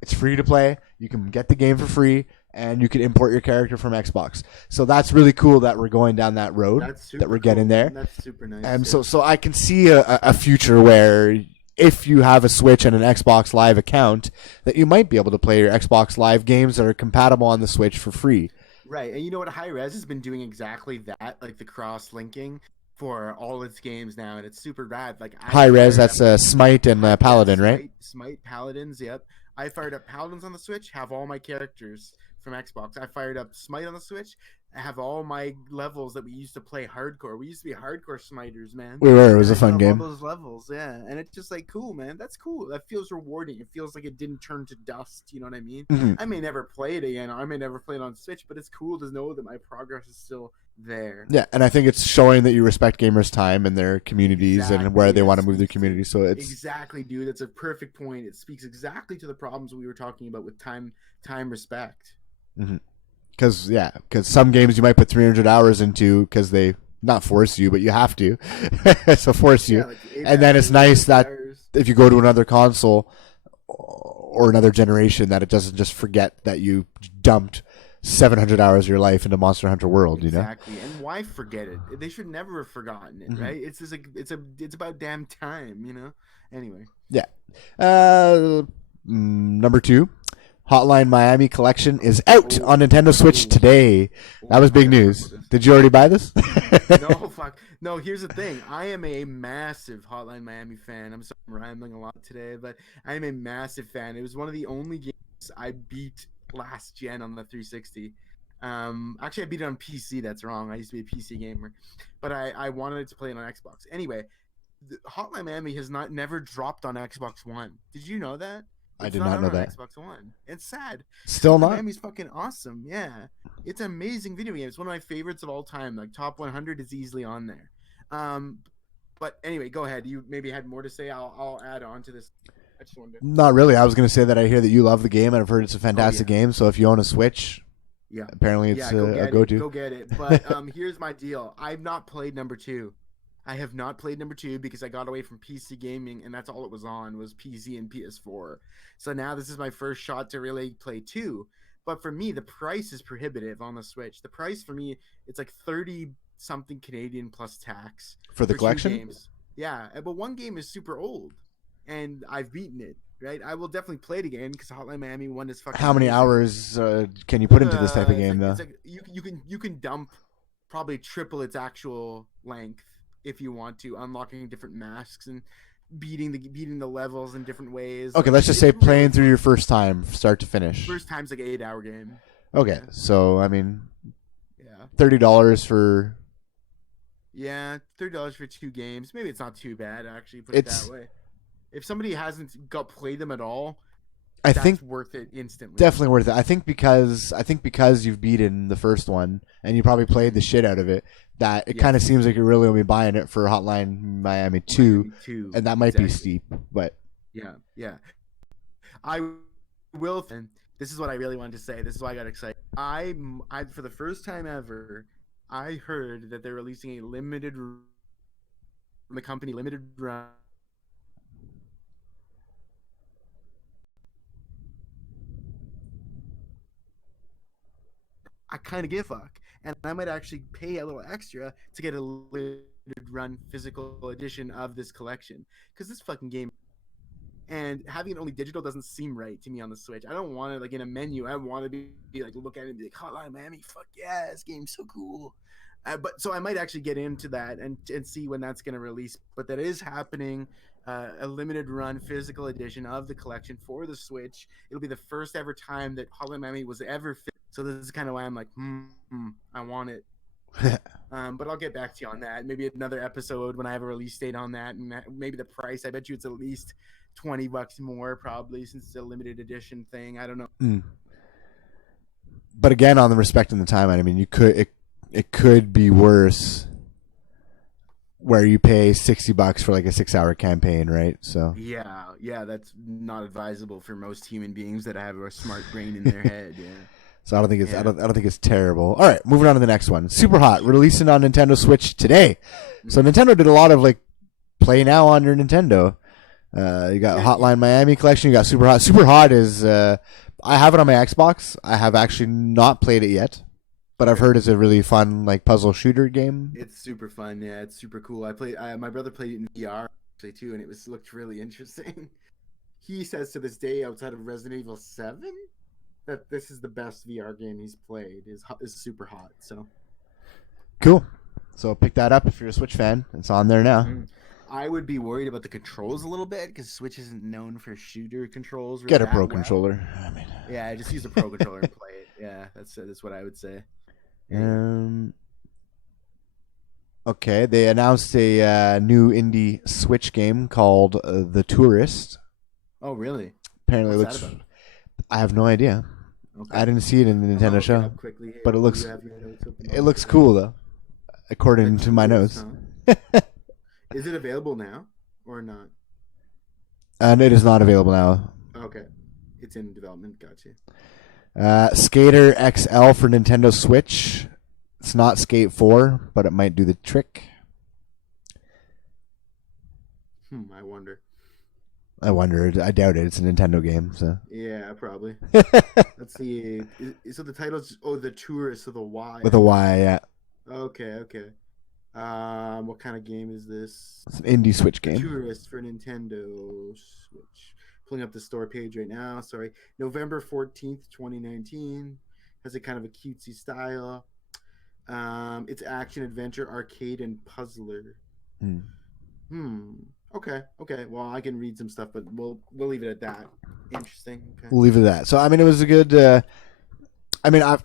it's free to play. You can get the game for free and you can import your character from Xbox. So that's really cool that we're going down that road, That's super that we're getting cool, there. man. That's super nice. And yeah. so I can see a future where if you have a Switch and an Xbox Live account, that you might be able to play your Xbox Live games that are compatible on the Switch for free. Right, and you know what? High Res has been doing exactly that, like the cross linking for all its games now, and it's super rad. Like High res, fired that's up- Smite and Paladin, right? Smite Paladins, yep. I fired up Paladins on the Switch, have all my characters from Xbox. I fired up Smite on the Switch, I have all my levels that we used to play hardcore. We used to be hardcore Smiters, man. We were. It was a And I fun have game. All those levels, yeah, and it's just like cool, man. That's cool. That feels rewarding. It feels like it didn't turn to dust. You know what I mean? Mhm. I may never play it again. Or I may never play it on Switch, but it's cool to know that my progress is still there. Yeah, and I think it's showing that you respect gamers' time and their communities and where they want to move their community. So it's Exactly, dude. That's a perfect point. It speaks exactly to the problems we were talking about with time respect. because some games you might put 300 hours into because they not force you, but you have to. So force you. Yeah, like 8 And then it's hours, nice 6 that hours. if you go to another console or another generation, that it doesn't just forget that you dumped 700 hours of your life into Monster Hunter World, Exactly. And why forget it? They should never have forgotten it, Mhm. right? It's just like it's about damn time. Anyway. Yeah. Number 2, Hotline Miami Collection is out on Nintendo Switch today. That was I big gotta talk news. about this. Did you already buy this? No, fuck. No, here's the thing. I am a massive Hotline Miami fan. I'm sorry I'm rambling a lot today, but I am a massive fan. It was one of the only games I beat last gen on the 360. Actually, I beat it on PC. That's wrong. I used to be a PC gamer, but I wanted to play it on Xbox. Anyway, Hotline Miami has never dropped on Xbox One. Did you know that? I It's did not not out know on that. Xbox One. It's sad. Still Hotline not? Miami's fucking awesome. Yeah, it's an amazing video game. It's one of my favorites of all time. Like top 100 is easily on there. Um, but anyway, go ahead. You maybe had more to say. I'll add on to this. I just wanted to. Not really. I was going to say that I hear that you love the game, and I've heard it's a fantastic game. So if you own a Switch, Yeah, apparently it's go a get go-to. it. Go get it. But here's my deal. I've not played number 2. I have not played number 2 because I got away from PC gaming, and that's all it was on was PC and PS4. So now this is my first shot to really play 2. But for me, the price is prohibitive on the Switch. The price for me, it's like 30 something Canadian plus tax For the 2 collection? games. Yeah, but one game is super old, and I've beaten it. Right, I will definitely play it again because Hotline Miami 1 is fucking. How many amazing. hours can you put into this type of game, though? It's like you can dump probably triple its actual length if you want to, unlocking different masks and beating the levels in different ways. Okay, let's just say playing through your first time, start to finish. First time's like an 8-hour game. Okay, so I mean, Yeah, $30 for. yeah, $30 for 2 games. Maybe it's not too bad actually. Put It's- it that way. If somebody hasn't played them at all, I that's think worth it instantly. definitely worth it. I think because you've beaten the first one and you probably played the shit out of it, that it Yes. kind of seems like you're really only buying it for Hotline Miami 2, Miami 2, and that might be exactly. steep, but Yeah. I will. And this is what I really wanted to say. This is why I got excited. I for the first time ever, I heard that they're releasing a limited from the company limited run. I kind of give a fuck, and I might actually pay a little extra to get a limited run physical edition of this collection because this fucking game. And having it only digital doesn't seem right to me on the Switch. I don't want it like in a menu. I want to be like look at it and be like Hotline Miami, fuck yeah, this game's so cool. But so I might actually get into that and see when that's going to release. But that is happening. A limited run physical edition of the collection for the Switch. It'll be the first ever time that Hotline Miami was ever. So this is kind of why I'm like, I want it. But I'll get back to you on that. Maybe another episode when I have a release date on that, and maybe the price. I bet you it's at least $20 more, probably, since it's a limited edition thing. I don't know. But again, on the respecting the timeline, I mean, it could be worse, where you pay $60 for like a 6-hour campaign, right? So yeah, that's not advisable for most human beings that have a smart brain in their head. Yeah. So I don't think it's I don't think it's terrible. All right, moving on to the next one. Super Hot, releasing on Nintendo Switch today. So Nintendo did a lot of like play now on your Nintendo. You got Hotline Miami collection. You got Super Hot. Super Hot is I have it on my Xbox. I have actually not played it yet, but I've heard it's a really fun like puzzle shooter game. It's super fun. Yeah, it's super cool. My brother played it in VR actually too, and it looked really interesting. He says to this day, outside of Resident Evil 7, that this is the best VR game he's played. Is Super Hot. So cool. So pick that up if you're a Switch fan. It's on there now. I would be worried about the controls a little bit because Switch isn't known for shooter controls. Really Get a pro controller. I mean, yeah, just use a pro controller and play it. Yeah, that's what I would say. Okay, they announced a new indie Switch game called The Tourist. Oh, really? Apparently, What's that looks. about? I have no idea. Okay. I didn't see it in the Nintendo show, but it looks. It looks cool though, according to my notes. Huh? Is it available now or not? And it is not available now. Okay, it's in development. Gotcha. Skater XL for Nintendo Switch. It's not Skate 4, but it might do the trick. I wonder. I wondered. I doubt it. It's a Nintendo game. So Yeah, probably. Let's see. So the title's The Tourist with a Y. with a Y, yeah. Okay, okay. What kind of game is this? It's an indie Switch The game. Tourist for Nintendo Switch. Pulling up the store page right now. Sorry, November 14th, 2019. Has a kind of a cutesy style. It's action, adventure, arcade, and puzzler. Okay, okay. Well, I can read some stuff, but we'll leave it at that. Interesting. Okay. We'll leave it at that. So I mean, it was a good. I mean, I've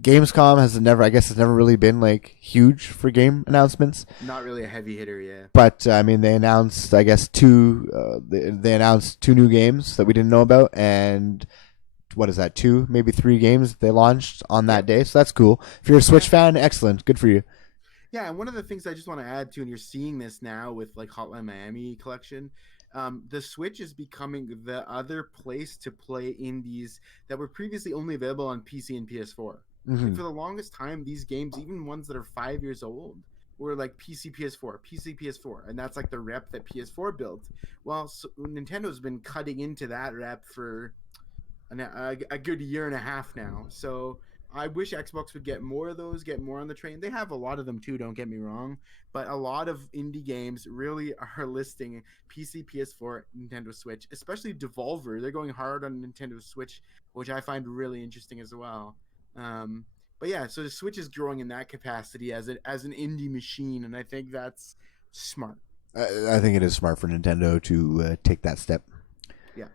Gamescom has never. I guess it's never really been like huge for game announcements. Not really a heavy hitter, yeah. But I mean, they announced. I guess two. They announced two new games that we didn't know about, and what is that? Two, maybe three games that they launched on that day. So that's cool. If you're a Switch fan, excellent. Good for you. Yeah, and one of the things I just want to add to, and you're seeing this now with like Hotline Miami collection, the Switch is becoming the other place to play indies that were previously only available on PC and PS4. Mm-hmm. And for the longest time, these games, even ones that are 5 years old, were like PC, PS4, and that's like the rep that PS4 built. Well, so Nintendo's been cutting into that rep for a good year and a half now. So I wish Xbox would get more of those, get more on the train. They have a lot of them too, don't get me wrong. But a lot of indie games really are listing PC, PS4, Nintendo Switch, especially Devolver. They're going hard on Nintendo Switch, which I find really interesting as well. But yeah, so the Switch is growing in that capacity as an indie machine, and I think that's smart. I think it is smart for Nintendo to take that step. Yeah.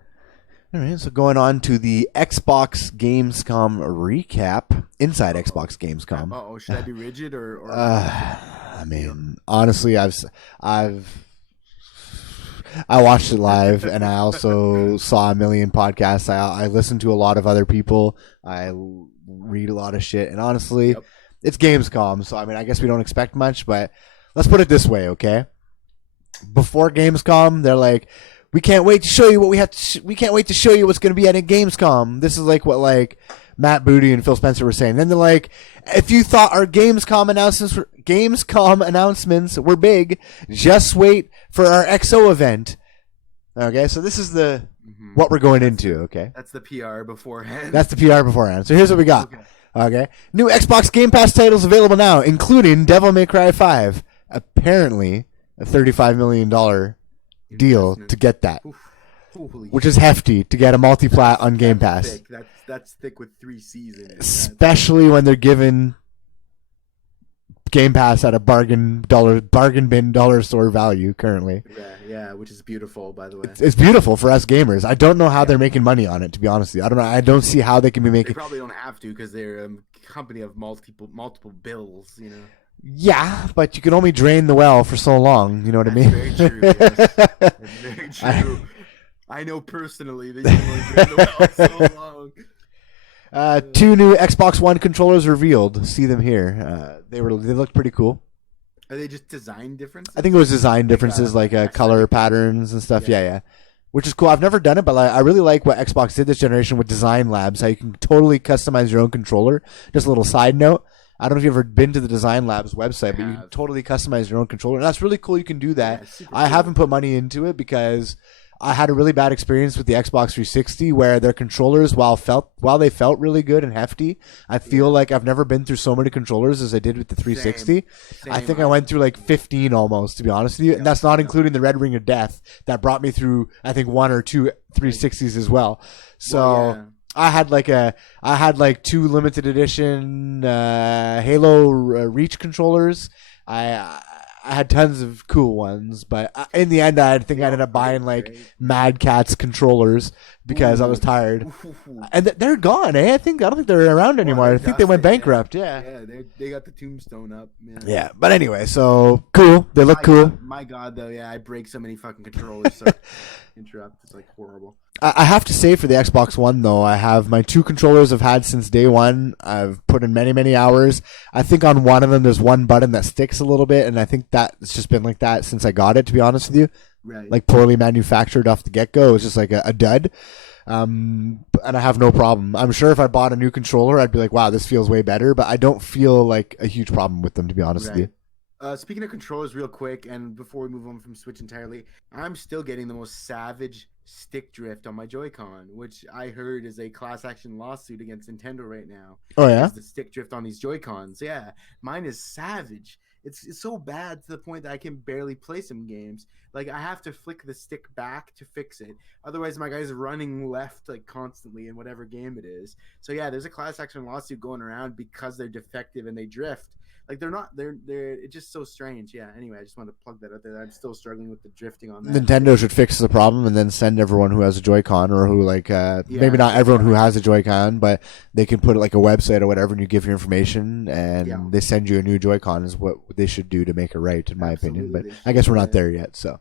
All right, so going on to the Xbox Gamescom recap. Inside Xbox Gamescom. Oh, should I be rigid or? I mean, honestly, I watched it live, and I also saw a million podcasts. I listened to a lot of other people. I read a lot of shit, and honestly, It's Gamescom, so I mean, I guess we don't expect much. But let's put it this way, okay? Before Gamescom, they're like, we can't wait to show you what we have. We can't wait to show you what's going to be at a Gamescom. This is like what like Matt Booty and Phil Spencer were saying. Then they're like, if you thought our Gamescom announcements were big, just wait for our XO event. Okay, so this is the what we're going into. Okay, that's the PR beforehand. That's the PR beforehand. So here's what we got. Okay, new Xbox Game Pass titles available now, including Devil May Cry 5. Apparently, a $35 million deal to get that, which is hefty to get a multi-plat on Game Pass. Thick. That's thick with 3 seasons. Especially when they're given Game Pass at a bargain bin dollar store value currently. Yeah, which is beautiful, by the way. It's beautiful for us gamers. I don't know how they're making money on it, to be honest with you. I don't know. I don't see how they can be making. They probably don't have to because they're a company of multiple bills, you know. Yeah, but you can only drain the well for so long. You know what I mean? Very true. Yes. That's very true. I know personally that you can only drain the well so long. 2 new Xbox One controllers revealed. See them here. They looked pretty cool. Are they just design differences? I think it was design differences, like color patterns and stuff. Yeah. Which is cool. I've never done it, but I really like what Xbox did this generation with Design Labs. How you can totally customize your own controller. Just a little side note. I don't know if you've ever been to the Design Labs website, but you can totally customize your own controller. And that's really cool. You can do that. I haven't put money into it because I had a really bad experience with the Xbox 360 where their controllers, while they felt really good and hefty, I feel like I've never been through so many controllers as I did with the 360. Same. I think I went through like 15 almost, to be honest with you. And that's not including the Red Ring of Death that brought me through, I think, 1 or 2 360s as well. So I had like 2 limited edition Halo Reach controllers. I had tons of cool ones, but in the end, I think I ended up buying like Mad Catz controllers because I was tired. And they're gone, eh? I don't think they're around anymore. I think they went bankrupt. Yeah, they got the tombstone up. Man. Yeah, but anyway, so cool. They look cool. My God, though, I break so many fucking controllers. So interrupt. It's like horrible. I have to say for the Xbox One, though, I have my 2 controllers I've had since day one. I've put in many, many hours. I think on one of them there's one button that sticks a little bit, and I think that's just been like that since I got it, to be honest with you. Right. Like poorly manufactured off the get-go. It was just like a dud. And I have no problem. I'm sure if I bought a new controller, I'd be like, wow, this feels way better, but I don't feel like a huge problem with them, to be honest with you. Speaking of controllers, real quick, and before we move on from Switch entirely, I'm still getting the most savage stick drift on my Joy-Con, which I heard is a class action lawsuit against Nintendo right now Oh yeah. because the stick drift on these Joy-Cons. Yeah, mine is savage. It's so bad to the point that I can barely play some games. Like I have to flick the stick back to fix it. Otherwise, my guy's running left like constantly in whatever game it is. So yeah, there's a class action lawsuit going around because they're defective and they drift. Like they're not they're it's just so strange. Yeah, anyway, I just wanted to plug that out there. I'm still struggling with the drifting on that. Nintendo should fix the problem and then send everyone who has a Joy-Con or who maybe not everyone who has a Joy-Con, but they can put like a website or whatever and you give your information and they send you a new Joy-Con is what they should do to make it right, in my opinion. But I guess we're not there yet. So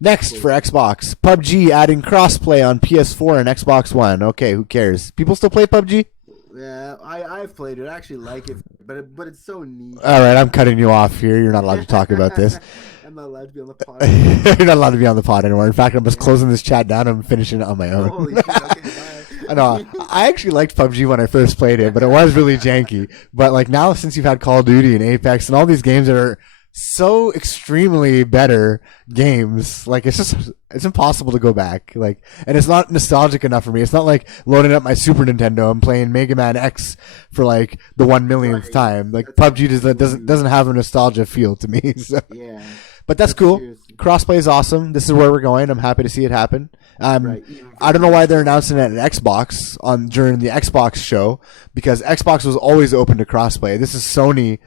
next for Xbox, PUBG adding crossplay on PS4 and Xbox One. Okay, who cares? People still play PUBG? Yeah, I've played it. I actually like it, but it's so neat. All right, I'm cutting you off here. You're not allowed to talk about this. I'm not allowed to be on the pod. You're not allowed to be on the pod anymore. In fact, I'm just closing this chat down and finishing it on my own. Holy shit, okay, bye. I know. I actually liked PUBG when I first played it, but it was really janky. But like now, since you've had Call of Duty and Apex and all these games that are so extremely better games, like it's impossible to go back. Like, and it's not nostalgic enough for me. It's not like loading up my Super Nintendo and playing Mega Man X for like the 1 millionth time. Like PUBG doesn't have a nostalgia feel to me. So. Yeah. But that's cool. Crossplay is awesome. This is where we're going. I'm happy to see it happen. I don't know why they're announcing it at Xbox during the Xbox show, because Xbox was always open to crossplay. This is Sony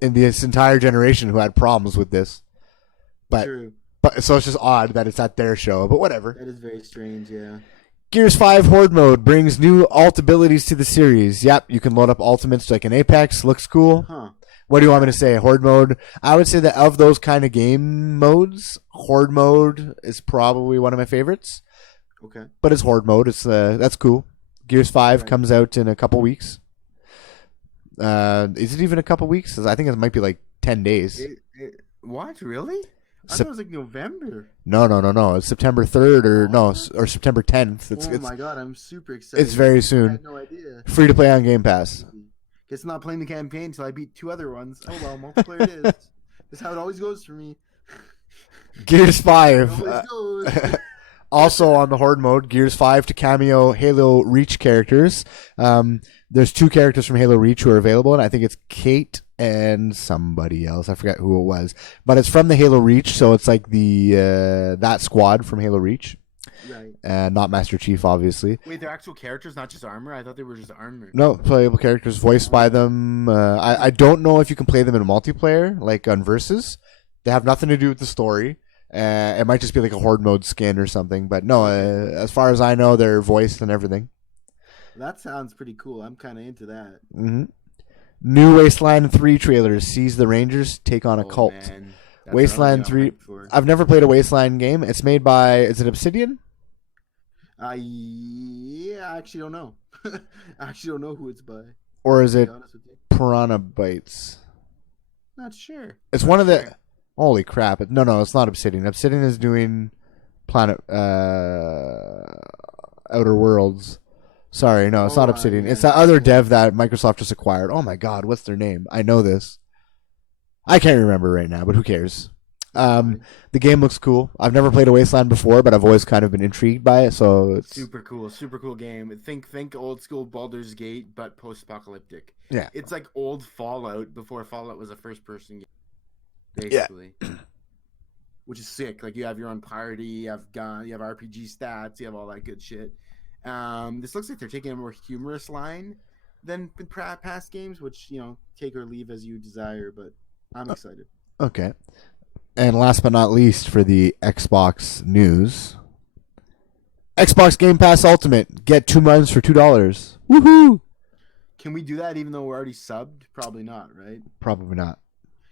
in this entire generation who had problems with this. But so it's just odd that it's at their show. But whatever. That is very strange. Yeah. Gears 5 Horde Mode brings new alt abilities to the series. Yep, you can load up ultimates like an Apex. Looks cool. Huh. What do you want me to say? Horde mode? I would say that of those kind of game modes, Horde mode is probably one of my favorites. Okay. But it's Horde mode. That's cool. Gears 5 comes out in a couple weeks. Is it even a couple weeks? I think it might be like 10 days. What? Really? I thought it was like November. No. It's September 3rd or September 10th. Oh my god, I'm super excited. It's very soon. I had no idea. Free to play on Game Pass. Guess not playing the campaign until I beat 2 other ones. Oh well, multiplayer it is. That's how it always goes for me. Gears 5. Also on the Horde mode, Gears 5 to cameo Halo Reach characters. There's 2 characters from Halo Reach who are available, and I think it's Kate and somebody else. I forget who it was. But it's from the Halo Reach, so it's like that squad from Halo Reach. Right. And not Master Chief, obviously. Wait, they're actual characters, not just armor? I thought they were just armor. No, playable characters voiced by them. I don't know if you can play them in multiplayer, like on Versus. They have nothing to do with the story. It might just be like a Horde mode skin or something. But no, as far as I know, they're voiced and everything. That sounds pretty cool. I'm kind of into that. Mm-hmm. New Wasteland 3 trailers sees the Rangers take on a cult. Wasteland 3. I've never played a Wasteland game. It's made by, is it Obsidian? Yeah, I actually don't know. I actually don't know who it's by. Or is it Piranha Bytes? Not sure. It's one of the... Holy crap. No, it's not Obsidian. Obsidian is doing Outer Worlds. Sorry, no, it's not Obsidian. It's that other dev that Microsoft just acquired. Oh my god, what's their name? I know this. I can't remember right now, but who cares? The game looks cool. I've never played a Wasteland before, but I've always kind of been intrigued by it. So it's super cool game. Think old school Baldur's Gate, but post-apocalyptic. Yeah, it's like old Fallout before Fallout was a first-person game, basically. Yeah. Which is sick. Like you have your own party, you have RPG stats, you have all that good shit. This looks like they're taking a more humorous line than past games, which take or leave as you desire. But I'm excited. Okay. And last but not least, for the Xbox news, Xbox Game Pass Ultimate. Get 2 months for $2. Woohoo! Can we do that even though we're already subbed? Probably not, right? Probably not.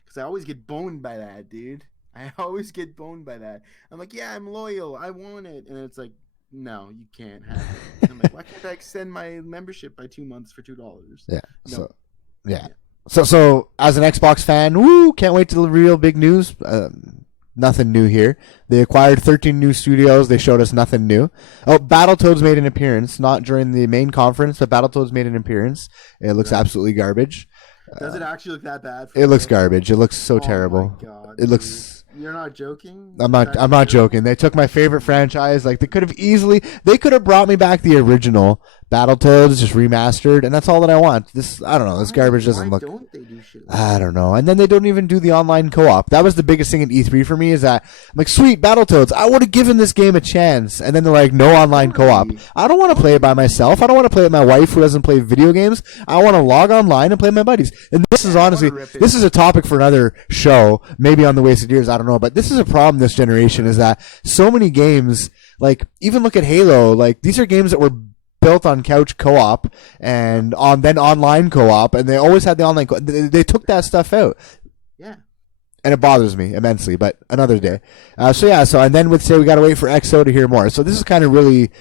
Because I always get boned by that, dude. I always get boned by that. I'm like, yeah, I'm loyal. I want it. And it's like, no, you can't have it. I'm like, why can't I extend my membership by 2 months for $2? Yeah. No. So as an Xbox fan, woo, can't wait to the real big news. Nothing new here. They acquired 13 new studios. They showed us nothing new. Oh, Battletoads made an appearance, not during the main conference, but Battletoads made an appearance. It looks absolutely garbage. Does it actually look that bad? It looks real? garbage. It looks so Oh terrible. my god, It dude. looks. You're not joking? I'm It's not. I'm actually not terrible? joking. They took my favorite franchise. Like they could have easily. They could have brought me back the original Battletoads, just remastered, and that's all that I want. This. I don't know. This garbage doesn't look. Why don't they do shit like I don't know. And then they don't even do the online co-op. That was the biggest thing in E3 for me is that I'm like, sweet, Battletoads, I would have given this game a chance. And then they're like, no online co-op. I don't want to play it by myself. I don't want to play with my wife who doesn't play video games. I want to log online and play with my buddies. And this is honestly, this is a topic for another show, maybe on the Wasted Years, I don't know. But this is a problem this generation is that so many games, like, even look at Halo, like, these are games that were built on couch co-op and on then online co-op, and they always had the online they took that stuff out. Yeah. And it bothers me immensely, but another day. So and then with say we got to wait for XO to hear more. So this is kind of really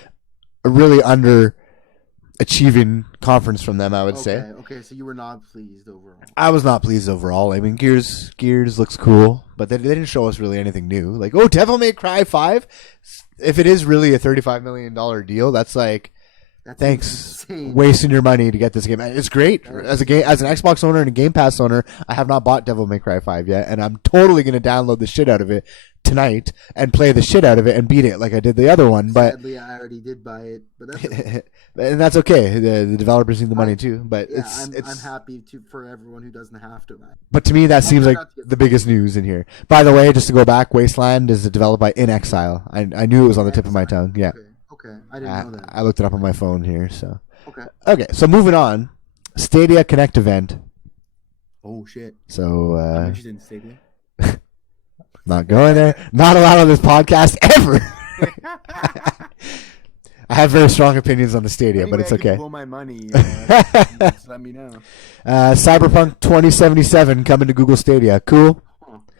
a really underachieving conference from them, I would say. Okay, so you were not pleased overall. I was not pleased overall. I mean, Gears looks cool, but they didn't show us really anything new. Like, oh, Devil May Cry 5? If it is really a $35 million deal, that's like, thanks, insane. Wasting your money to get this game. It's great as an Xbox owner and a Game Pass owner. I have not bought Devil May Cry 5 yet, and I'm totally going to download the shit out of it tonight and play the shit out of it and beat it like I did the other one. But sadly, I already did buy it, but that's okay. and that's okay. The developers need the money too. But yeah, it's I'm happy for everyone who doesn't have to buy it. But to me, that seems like the biggest news in here. By the way, just to go back, Wasteland is developed by In Exile. I knew it was on the tip of my tongue. Yeah. Okay. I didn't know that. I looked it up on my phone here. So. Okay. So moving on, Stadia Connect event. Oh shit. So I'm interested in Stadia. not going there. Not allowed on this podcast ever. I have very strong opinions on the Stadia, anyway, but it's I can okay. blow my money. Just let me know. Cyberpunk 2077 coming to Google Stadia. Cool.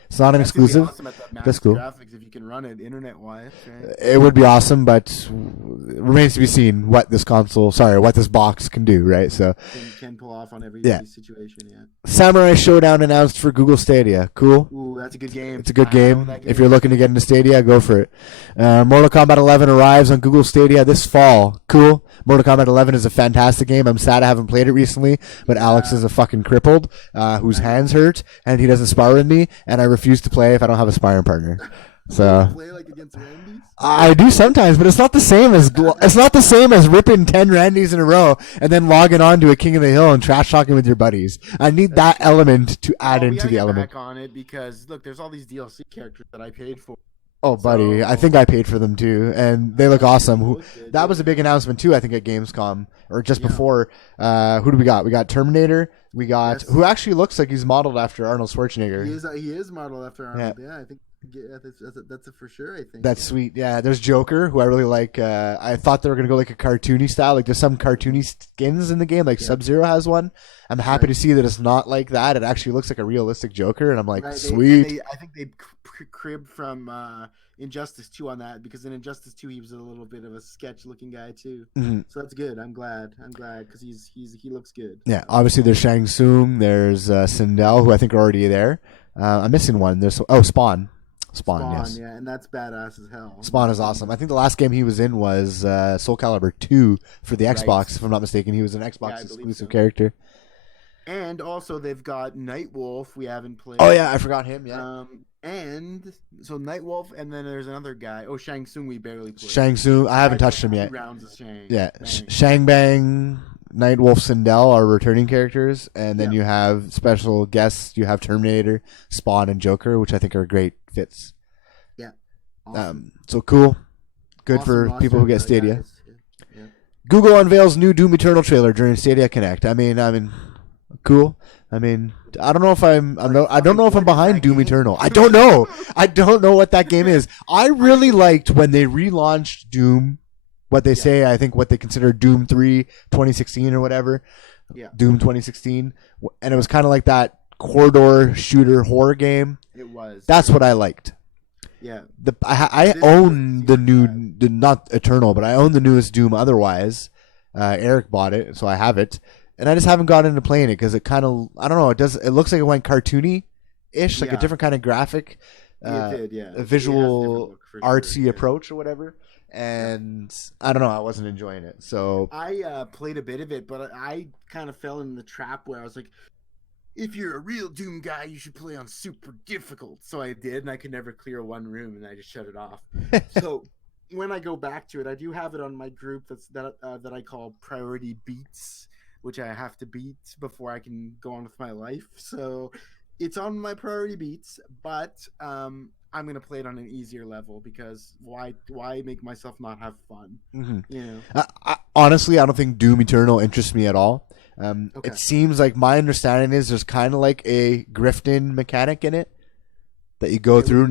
It's not an exclusive. Awesome at that max That's cool. graphics if you can run it internet-wise. Right? It would be awesome, but it remains to be seen what this box can do, right? So can pull off on every situation. Yeah. Samurai Showdown announced for Google Stadia. Cool. Ooh, that's a good game. It's a good game. If you're looking to get into Stadia, go for it. Mortal Kombat 11 arrives on Google Stadia this fall. Cool. Mortal Kombat 11 is a fantastic game. I'm sad I haven't played it recently, but Alex is a fucking crippled whose hands hurt, and he doesn't spar with me, and I refuse to play if I don't have a sparring partner. So play like against Randy's? I do sometimes, but it's not the same as ripping 10 Randys in a row and then logging on to a King of the Hill and trash talking with your buddies. I need that element to add into the element. Back on it because look, there's all these DLC characters that I paid for. Oh, buddy, I think I paid for them too, and they look awesome. That was a big announcement too, I think, at Gamescom or just before. Who do we got? We got Terminator. We got who actually looks like he's modeled after Arnold Schwarzenegger. He is modeled after Arnold. Yeah, I think. Yeah, that's a for sure. I think that's sweet. Yeah, there's Joker, who I really like. I thought they were gonna go like a cartoony style. Like there's some cartoony skins in the game. Like Sub-Zero has one. I'm happy to see that it's not like that. It actually looks like a realistic Joker, and I'm like, sweet. I think they cribbed from Injustice 2 on that because in Injustice 2 he was a little bit of a sketch-looking guy too. Mm-hmm. So that's good. I'm glad because he looks good. Yeah, obviously there's Shang Tsung. There's Sindel, who I think are already there. I'm missing one. There's Spawn. Spawn, yes. Yeah, and that's badass as hell. Spawn is awesome. I think the last game he was in was Soul Calibur 2 for the Xbox, if I'm not mistaken. He was an Xbox exclusive character. And also they've got Nightwolf we haven't played. Oh yeah, I forgot him, yeah. And so Nightwolf, and then there's another guy. Oh, Shang Tsung we barely played. Shang Tsung, I haven't touched him yet. 2 rounds of Shang. Yeah, Shang Bang, Nightwolf, Sindel are returning characters, and then you have special guests. You have Terminator, Spawn, and Joker, which I think are great fits. Yeah. Awesome. So cool. Good for people who get Stadia. Yeah. Google unveils new Doom Eternal trailer during Stadia Connect. I mean, cool. I mean, I don't know if I don't know if I'm behind Doom Eternal. I don't know. I don't know what that game is. I really liked when they relaunched Doom. What they say, I think what they consider Doom 3 2016 or whatever. Yeah. Doom 2016. And it was kind of like that corridor shooter horror game. It was. That's what I liked. Yeah. I own the not Eternal, but I own the newest Doom otherwise. Eric bought it, so I have it. And I just haven't gotten into playing it because it kind of, I don't know, it looks like it went cartoony-ish, like a different kind of graphic, it did, a visual artsy approach or whatever. And I don't know, I wasn't enjoying it. So I played a bit of it, but I kind of fell in the trap where I was like, if you're a real Doom guy, you should play on super difficult. So I did, and I could never clear one room, and I just shut it off. So when I go back to it, I do have it on my group that I call priority beats, which I have to beat before I can go on with my life. So it's on my priority beats, but I'm gonna play it on an easier level because why make myself not have fun? Mm-hmm. You know. Honestly, I don't think Doom Eternal interests me at all. Okay. It seems like my understanding is there's kind of like a grifting mechanic in it that you go through.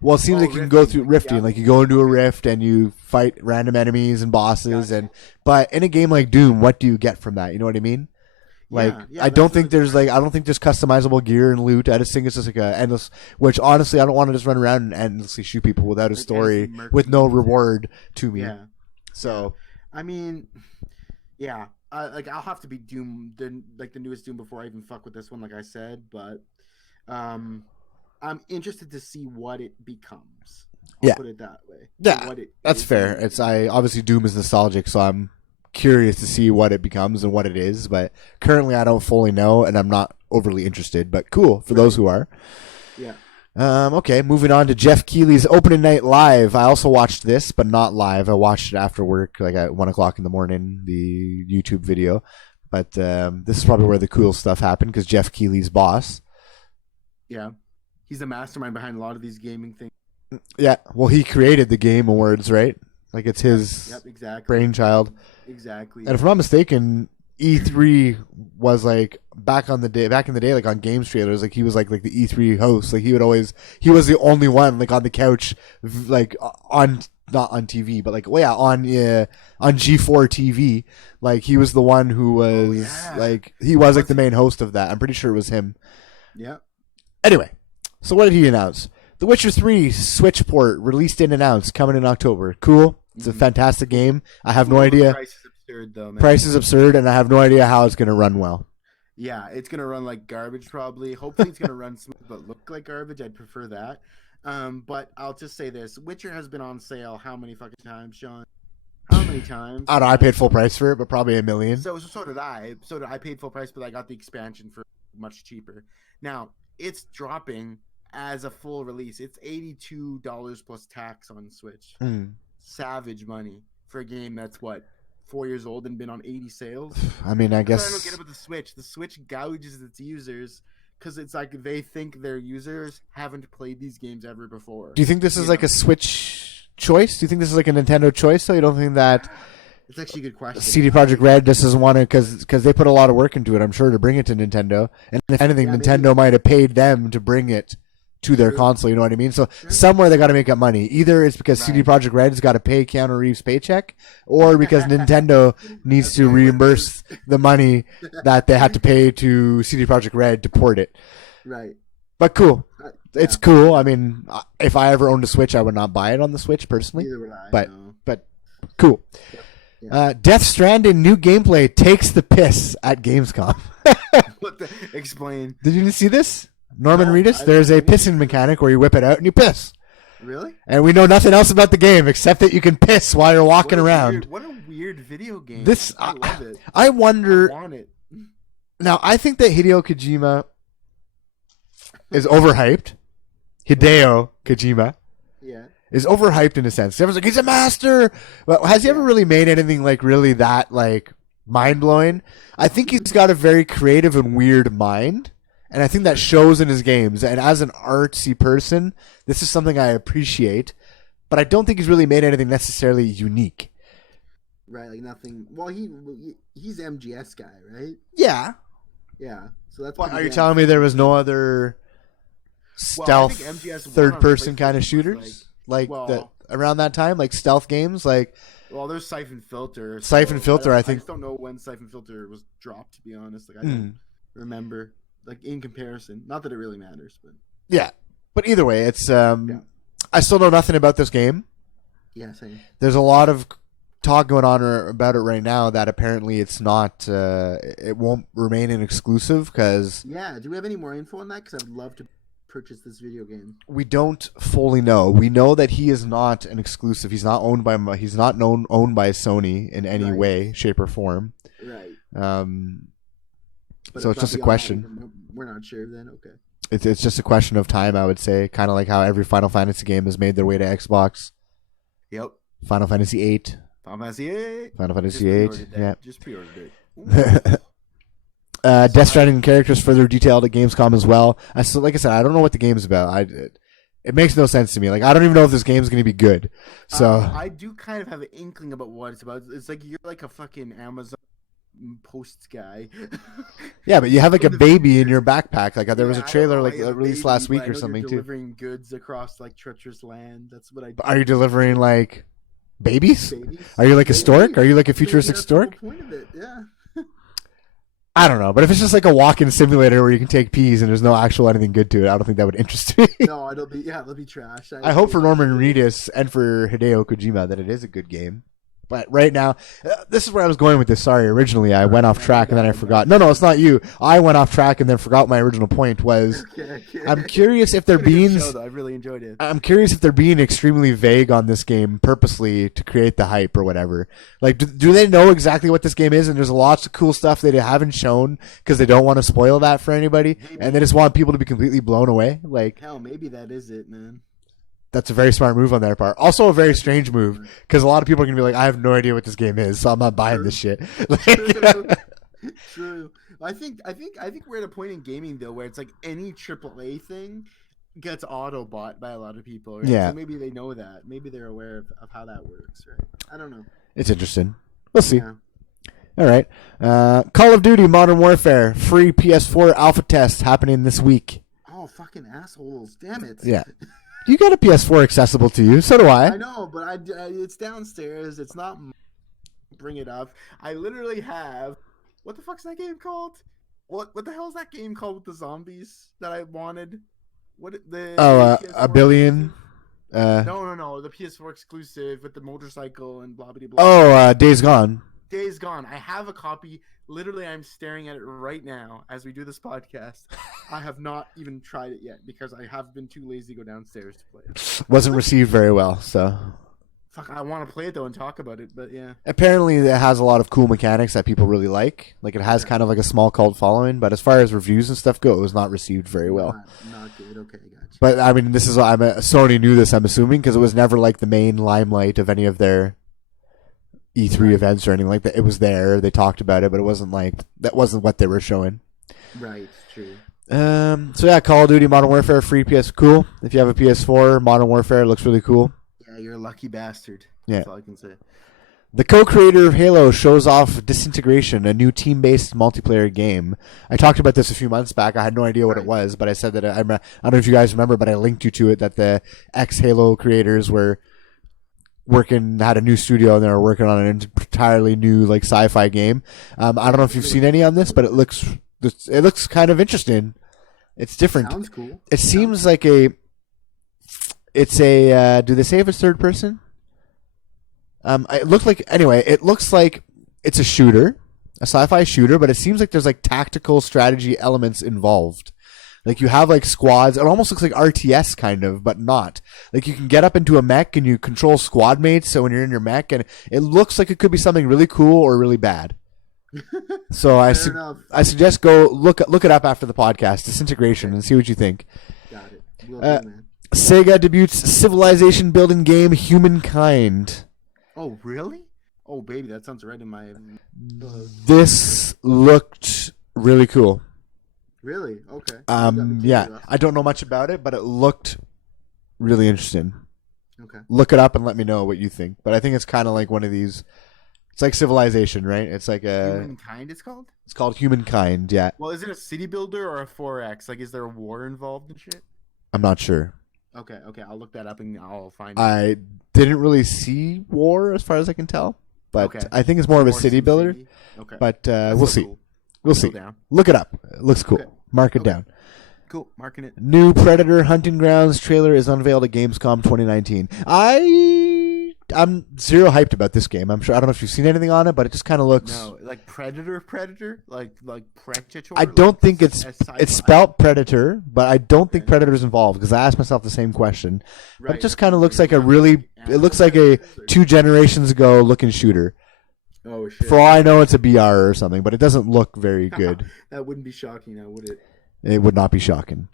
Well, it seems like you can go through rifting. Yeah. Like you go into a rift and you fight random enemies and bosses. Gotcha. But in a game like Doom, what do you get from that? You know what I mean? Like I don't think there's customizable gear and loot. I just think it's just like a endless. Which honestly, I don't want to just run around and endlessly shoot people without a story with no reward to me. Yeah. So, I mean, yeah. Like I'll have to be Doom, the newest Doom before I even fuck with this one. Like I said, but I'm interested to see what it becomes. I'll put it that way. Yeah, that's fair. Obviously Doom is nostalgic, so I'm curious to see what it becomes and what it is, but currently I don't fully know and I'm not overly interested, but cool for those who are. Yeah. Okay, moving on to Jeff Keighley's opening night live. I also watched this, but not live. I watched it after work, like at 1:00 in the morning, the YouTube video. But this is probably where the cool stuff happened because Jeff Keighley's boss. Yeah. He's the mastermind behind a lot of these gaming things. Yeah, well, he created the Game Awards, right? Like it's his brainchild. Exactly. And if I'm not mistaken, E3 was like back in the day, like on games trailers, like he was like the E3 host. Like he was the only one like on the couch, like not on TV, but like on G4 TV. Like he was the one who was like the main host of that. I'm pretty sure it was him. Yeah. Anyway, so what did he announce? The Witcher 3 Switch port released and announced, coming in October. Cool. It's a fantastic game. I have no idea. Price is absurd, though, man. Price is absurd, and I have no idea how it's going to run well. Yeah, it's going to run like garbage, probably. Hopefully, it's going to run smooth, but look like garbage. I'd prefer that. But I'll just say this. Witcher has been on sale how many fucking times, Sean? How many times? I don't know. I paid full price for it, but probably $1 million. So did I. I paid full price, but I got the expansion for much cheaper. Now, it's dropping as a full release. It's $82 plus tax on Switch. Savage money for a game that's 4 years old and been on 80 sales. I mean, I guess I don't get it with the Switch. The Switch gouges its users because it's like they think their users haven't played these games ever before. Do you think this is like a Switch choice? Do you think this is like a Nintendo choice? So you don't think that it's actually a good question. CD Projekt Red just doesn't want to because they put a lot of work into it, I'm sure, to bring it to Nintendo. And if anything, Nintendo might have paid them to bring it to their console, you know what I mean? So somewhere they got to make up money. Either it's because CD Projekt Red's got to pay Keanu Reeves' paycheck, or because Nintendo needs to reimburse the money that they had to pay to CD Projekt Red to port it. Right. But cool. It's cool. I mean, if I ever owned a Switch, I would not buy it on the Switch personally. Neither would I. But cool. Yeah. Death Stranding new gameplay takes the piss at Gamescom. Explain. Did you see this? Norman Reedus, there's a pissing mechanic where you whip it out and you piss. Really? And we know nothing else about the game except that you can piss while you're walking around. What a weird video game. I love it. I wonder. I want it. Now, I think that Hideo Kojima is overhyped. Hideo Kojima is overhyped in a sense. Everyone's like, he's a master. But has he ever really made anything like really that like mind-blowing? I think he's got a very creative and weird mind. And I think that shows in his games. And as an artsy person, this is something I appreciate. But I don't think he's really made anything necessarily unique. Right, like nothing. Well, he's MGS guy, right? Yeah. Yeah. So that's. Are you telling me there was no other stealth third-person kind of shooters around that time, like stealth games, like? Well, there's Siphon Filter. Siphon Filter, I think. I just don't know when Siphon Filter was dropped. To be honest, like I don't remember. Like in comparison, not that it really matters, but yeah. But either way, it's I still know nothing about this game. Yeah, same. There's a lot of talk going on about it right now that apparently it's not. It won't remain an exclusive because. Yeah. Do we have any more info on that? Because I'd love to purchase this video game. We don't fully know. We know that he is not an exclusive. He's not owned by. He's not owned by Sony in any way, shape, or form. Right. So it's just a question. we're not sure then. Okay. It's just a question of time, I would say. Kind of like how every Final Fantasy game has made their way to Xbox. Yep. Final Fantasy VIII. Final Fantasy VIII. Final Fantasy VIII. Yeah. Just pre-ordered it. Death Stranding characters further detailed at Gamescom as well. Like I said, I don't know what the game's about. It makes no sense to me. Like, I don't even know if this game's going to be good. So I do kind of have an inkling about what it's about. It's like you're like a fucking Amazon posts guy. Yeah, but you have like a baby in your backpack. Like there was a trailer like released last week or something too. Delivering goods across like treacherous land. That's what I do. Are you delivering like babies? Are you like a stork? Are you like a futuristic stork? That's the whole point of it. Yeah. I don't know, but if it's just like a walk-in simulator where you can take peas and there's no actual anything good to it, I don't think that would interest me. No, it'll be trash. I hope for Norman Reedus and for Hideo Kojima that it is a good game. But right now, this is where I was going with this. Sorry, originally I went off track and then I forgot. No, it's not you. I went off track and then forgot my original point was I'm curious if they're being I really enjoyed it. I'm curious if they're being extremely vague on this game purposely to create the hype or whatever. Like, do they know exactly what this game is? And there's lots of cool stuff they haven't shown because they don't want to spoil that for anybody, and they just want people to be completely blown away. Like, hell, maybe that is it, man. That's a very smart move on their part. Also a very strange move because a lot of people are going to be like, I have no idea what this game is, so I'm not buying this shit. True. I think we're at a point in gaming though where it's like any AAA thing gets auto bought by a lot of people. Right? Yeah. So maybe they know that. Maybe they're aware of how that works. Right. I don't know. It's interesting. We'll see. Yeah. All right. Call of Duty Modern Warfare free PS4 alpha test happening this week. Oh, fucking assholes! Damn it. Yeah. You got a PS4 accessible to you, so do I. I know, but it's downstairs. It's not. Bring it up. I literally have. What the fuck's that game called? What the hell is that game called with the zombies that I wanted? A billion. No. The PS4 exclusive with the motorcycle and blah blah blah. Oh, Days Gone. Days Gone. I have a copy. Literally, I'm staring at it right now as we do this podcast. I have not even tried it yet because I have been too lazy to go downstairs to play it. Wasn't received very well, so. Fuck, I want to play it though and talk about it, but yeah. Apparently, it has a lot of cool mechanics that people really like. Like, it has kind of like a small cult following, but as far as reviews and stuff go, it was not received very well. Not good. Okay, gotcha. But I mean, Sony knew this, I'm assuming, because it was never like the main limelight of any of their E3 events or anything like that. It was there. They talked about it, but it wasn't like that wasn't what they were showing. Right. True. So yeah, Call of Duty Modern Warfare free PS. Cool. If you have a PS4, Modern Warfare looks really cool. Yeah, you're a lucky bastard. Yeah. That's all I can say. The co-creator of Halo shows off Disintegration, a new team-based multiplayer game. I talked about this a few months back. I had no idea what it was, but I said that I don't know if you guys remember, but I linked you to it that the ex-Halo creators were had a new studio and they were working on an entirely new like sci-fi game. I don't know if you've seen any on this, but it looks kind of interesting. It's different. Sounds cool. It seems like it's do they say if it's third person? It looks like it's a shooter, a sci-fi shooter, but it seems like there's like tactical strategy elements involved. Like you have like squads. It almost looks like RTS kind of, but not. Like you can get up into a mech and you control squad mates. So when you're in your mech, and it looks like it could be something really cool or really bad. So I suggest go look it up after the podcast, Disintegration, and see what you think. Got it. Will do, man. Sega debuts civilization building game Humankind. Oh really? Oh baby, that sounds right in my. This looked really cool. Really? Okay. Yeah. I don't know much about it, but it looked really interesting. Okay. Look it up and let me know what you think. But I think it's kind of like one of these. It's like Civilization, right? It's like Humankind. It's called. It's called Humankind. Yeah. Well, is it a city builder or a 4X? Like, is there a war involved and shit? I'm not sure. Okay. I'll look that up and I'll find. I didn't really see war as far as I can tell, but I think it's more of a city builder. Okay. But we'll see. Cool. We'll see. Look it up. It looks cool. Okay. Mark it down. Cool. Marking it. New Predator Hunting Grounds trailer is unveiled at Gamescom 2019. I'm zero hyped about this game. I'm sure I don't know if you've seen anything on it, but it just kind of looks like Predator, like Predator. I don't think it's spelled Predator, but I don't think Predator's involved because I asked myself the same question. Right. But it just kind of looks like it looks like a 2 generations ago looking shooter. Oh shit. For all I know, it's a BR or something, but it doesn't look very good. That wouldn't be shocking, now, would it? It would not be shocking.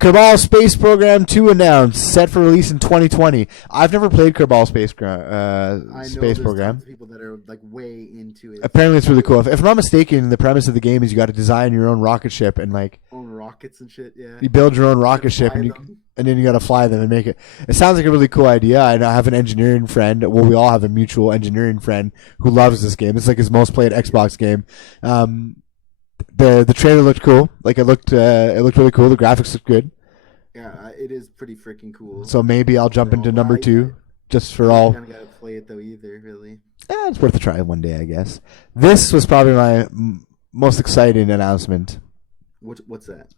Kerbal Space Program 2 announced, set for release in 2020. I've never played Kerbal Space I know there's Program. tons of people that are like way into it. Apparently, it's really cool. If I'm not mistaken, the premise of the game is you got to design your own rocket ship and like own rockets and shit. Yeah, you build your own rocket ship and then you got to fly them and make it. It sounds like a really cool idea. I have an engineering friend. Well, we all have a mutual engineering friend who loves this game. It's like his most played Xbox game. The trailer looked cool. Like it looked really cool. The graphics looked good. Yeah, it is pretty freaking cool. So maybe I'll jump into number 2 just for all. I gotta play it though either, really. Yeah, it's worth a try one day, I guess. This was probably my most exciting announcement. What's that?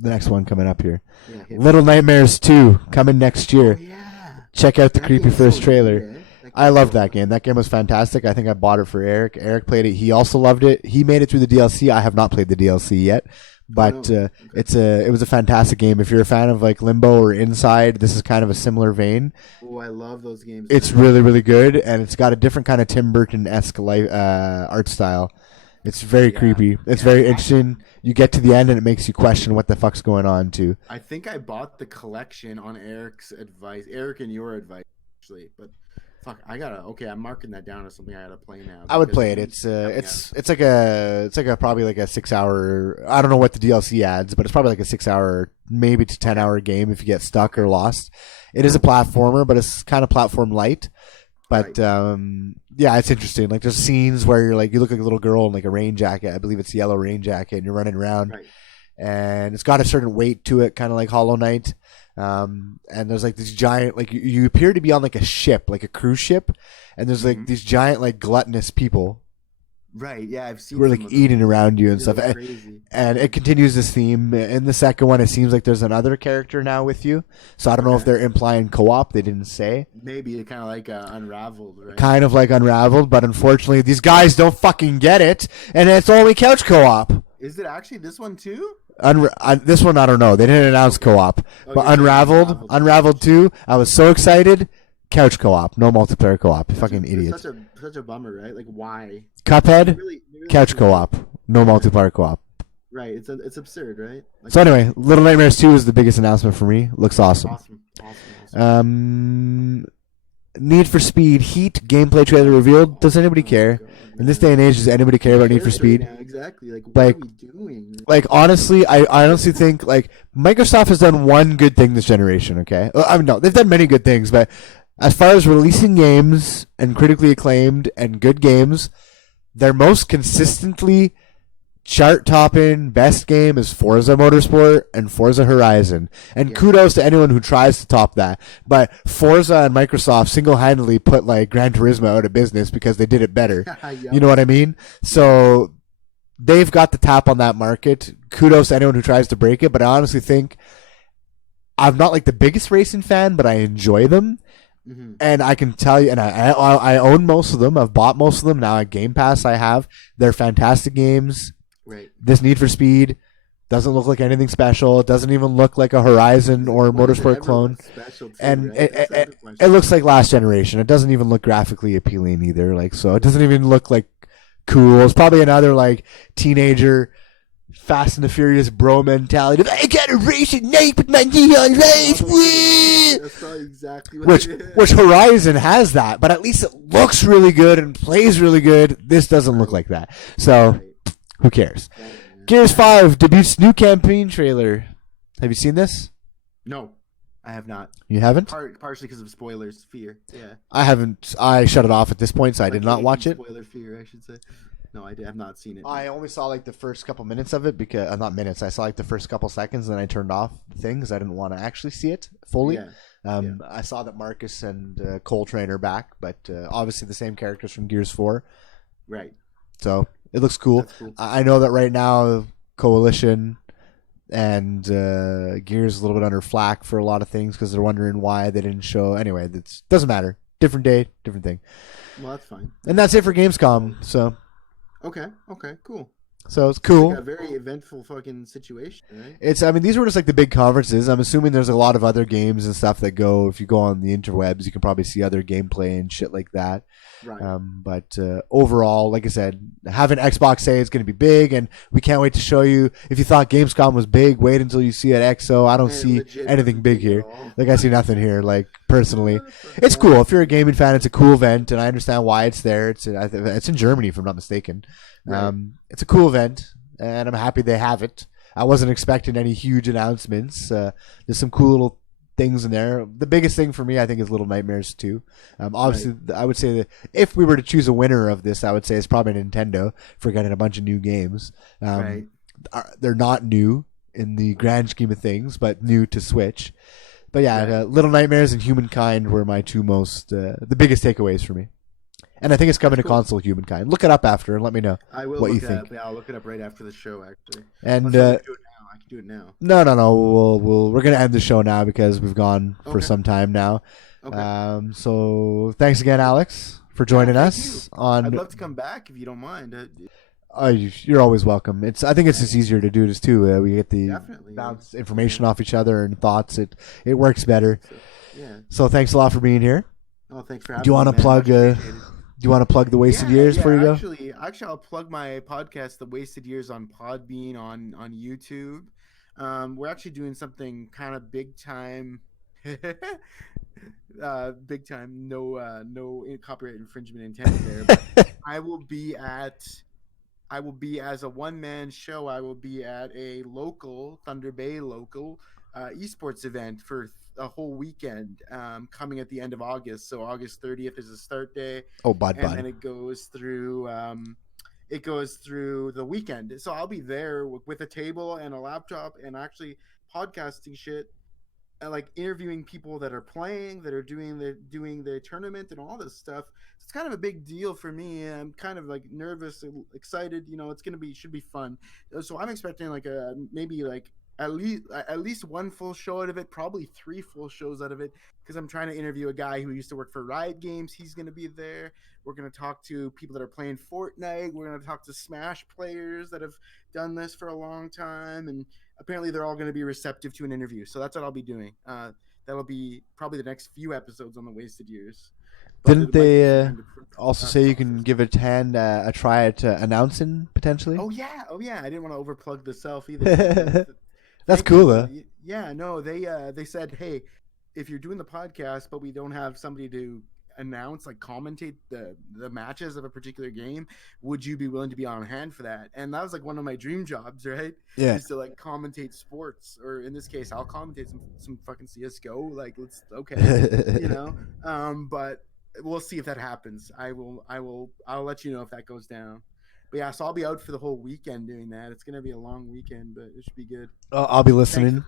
The next one coming up here. Yeah, Little Nightmares 2 coming next year. Oh, yeah. Check out the creepy first trailer. Good, eh? I loved that game. That game was fantastic. I think I bought it for Eric. Eric played it. He also loved it. He made it through the DLC. I have not played the DLC yet, but it was a fantastic game. If you're a fan of like Limbo or Inside, this is kind of a similar vein. Oh, I love those games. It's really, really good, and it's got a different kind of Tim Burton-esque art style. It's very creepy. It's very interesting. You get to the end, and it makes you question what the fuck's going on, too. I think I bought the collection on Eric's advice. Eric and your advice, actually. But, fuck, I'm marking that down as something I gotta play now. I would play it. It's like a probably like a 6 hour, I don't know what the DLC adds, but it's probably like a 6 hour, maybe to 10 hour game if you get stuck or lost. It is a platformer, but it's kind of platform light. But yeah, it's interesting. Like there's scenes where you're like you look like a little girl in like a rain jacket. I believe it's a yellow rain jacket, and you're running around, and it's got a certain weight to it, kind of like Hollow Knight. And there's like this giant, like you appear to be on like a ship, like a cruise ship, and there's like these giant like gluttonous people. Right, yeah, I've seen. Who are like eating around you and stuff. Crazy. And it continues this theme. In the second one, it seems like there's another character now with you. So I don't know if they're implying co-op. They didn't say. Maybe kind of like Unraveled, right? Kind of like Unraveled, but unfortunately, these guys don't fucking get it, and it's only couch co-op. Is it actually this one too? This one, I don't know. They didn't announce co-op. But Unraveled 2, I was so excited. Couch co-op, no multiplayer co-op. Fucking idiots. Such a bummer, right? Like, why? Cuphead, really couch co-op, no multiplayer co-op. Right, it's absurd, right? Like, so anyway, Little Nightmares 2 is the biggest announcement for me. Looks awesome. Awesome. Need for Speed Heat gameplay trailer revealed. Does anybody care? In this day and age, does anybody care about Need for Speed? Right now, exactly. Like, what are we doing? Like, honestly, I honestly think, like, Microsoft has done one good thing this generation, okay? I mean, no, they've done many good things, but as far as releasing games and critically acclaimed and good games, their most consistently chart-topping best game is Forza Motorsport and Forza Horizon. And kudos to anyone who tries to top that. But Forza and Microsoft single-handedly put like Gran Turismo out of business because they did it better. You know what I mean? So they've got the tap on that market. Kudos to anyone who tries to break it. But I honestly think I'm not like the biggest racing fan, but I enjoy them. Mm-hmm. And I can tell you, and I own most of them. I've bought most of them now at Game Pass. I have. They're fantastic games. Right. This Need for Speed doesn't look like anything special. It doesn't even look like a Horizon or Motorsport clone. And it looks like last generation. It doesn't even look graphically appealing either. Like, so it doesn't even look like cool. It's probably another like teenager Fast and the Furious bro mentality. I got a race at night with my neon lights. That's probably exactly what which Horizon has that, but at least it looks really good and plays really good. This doesn't look like that. So who cares? Gears 5 debuts new campaign trailer. Have you seen this? No, I have not. You haven't? Partially because of spoilers, fear. Yeah. I haven't. I shut it off at this point, so I did not watch it. Spoiler fear, I should say. No, I have not seen it. I only saw like the first couple minutes of it because not minutes. I saw like the first couple seconds, and then I turned off the thing because I didn't want to actually see it fully. Yeah. I saw that Marcus and Coltrane are back, but obviously the same characters from Gears 4. Right. So it looks cool. Cool. I know that right now Coalition and Gears is a little bit under flack for a lot of things because they're wondering why they didn't show. Anyway, it doesn't matter. Different day, different thing. Well, that's fine. And that's it for Gamescom. So. Okay, cool. So it's It's like cool. a very eventful fucking situation, right? These were just like the big conferences. I'm assuming there's a lot of other games and stuff that go. If you go on the interwebs, you can probably see other gameplay and shit like that. Right. But overall, like I said, having Xbox say it's going to be big, and we can't wait to show you. If you thought Gamescom was big, wait until you see it at XO. I don't see anything big here. Like I see nothing here. Like personally, it's cool. If you're a gaming fan, it's a cool event, and I understand why it's there. It's in Germany, if I'm not mistaken. Right. It's a cool event, and I'm happy they have it. I wasn't expecting any huge announcements. There's some cool little things in there. The biggest thing for me, I think, is Little Nightmares 2. Obviously, I would say that if we were to choose a winner of this, I would say it's probably Nintendo for getting a bunch of new games. Right. They're not new in the grand scheme of things, but new to Switch. But yeah, Little Nightmares and Humankind were my two most, the biggest takeaways for me. And I think it's coming to console Humankind. Look it up after and let me know what you think. Yeah, I'll look it up right after the show, actually. And do it now. I can do it now. No. We're gonna end the show now because we've gone for some time now. Okay. So thanks again, Alex, for joining us. I'd love to come back if you don't mind. You're always welcome. I think it's just easier to do this too. We get the Definitely, bounce information off each other and thoughts. It works better. Yeah. So thanks a lot for being here. Oh, thanks for having me. Do you want to plug? Do you want to plug the Wasted Years before you go? Actually, I'll plug my podcast, The Wasted Years, on Podbean on YouTube. We're actually doing something kind of big time. Big time. No copyright infringement intended there. But I will be as a one-man show. I will be at a local Thunder Bay esports event for a whole weekend, coming at the end of August. So August 30th is the start day. And then it goes through the weekend. So I'll be there with a table and a laptop and actually podcasting shit, and like interviewing people that are playing, that are doing the tournament and all this stuff. So it's kind of a big deal for me. I'm kind of like nervous and excited. Should be fun. So I'm expecting maybe at least one full show out of it, probably 3 full shows out of it, because I'm trying to interview a guy who used to work for Riot Games. He's going to be there. We're going to talk to people that are playing Fortnite. We're going to talk to Smash players that have done this for a long time, and apparently they're all going to be receptive to an interview. So that's what I'll be doing. That'll be probably the next few episodes on the Wasted Years. Didn't they also say you can give a try at announcing potentially? Oh yeah. I didn't want to overplug the self either. That's cool though. Yeah, no, they said, hey, if you're doing the podcast, but we don't have somebody to announce, commentate the matches of a particular game, would you be willing to be on hand for that? And that was one of my dream jobs, right? Yeah. Is to commentate sports, or in this case, I'll commentate some fucking CS:GO. But we'll see if that happens. I'll let you know if that goes down. But yeah, so I'll be out for the whole weekend doing that. It's gonna be a long weekend, but it should be good. I'll be listening.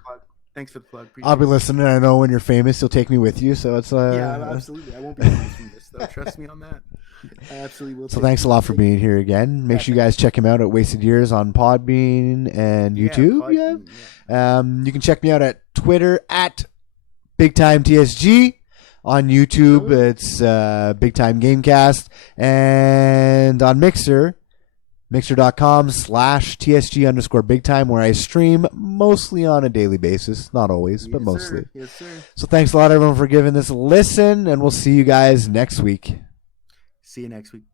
Thanks for the plug. I'll be listening. I know when you're famous, you'll take me with you. So it's yeah, absolutely. I won't be famous from this though. Trust me on that. I absolutely will. So thanks a lot for being here again. Make sure you guys check him out at Wasted Years on Podbean and YouTube. You can check me out at Twitter at BigTimeTSG. On YouTube, it's BigTime Gamecast, and on Mixer. Mixer.com/TSG_BigTime, where I stream mostly on a daily basis. Not always, but mostly. Yes, sir. So thanks a lot, everyone, for giving this a listen, and we'll see you guys next week. See you next week.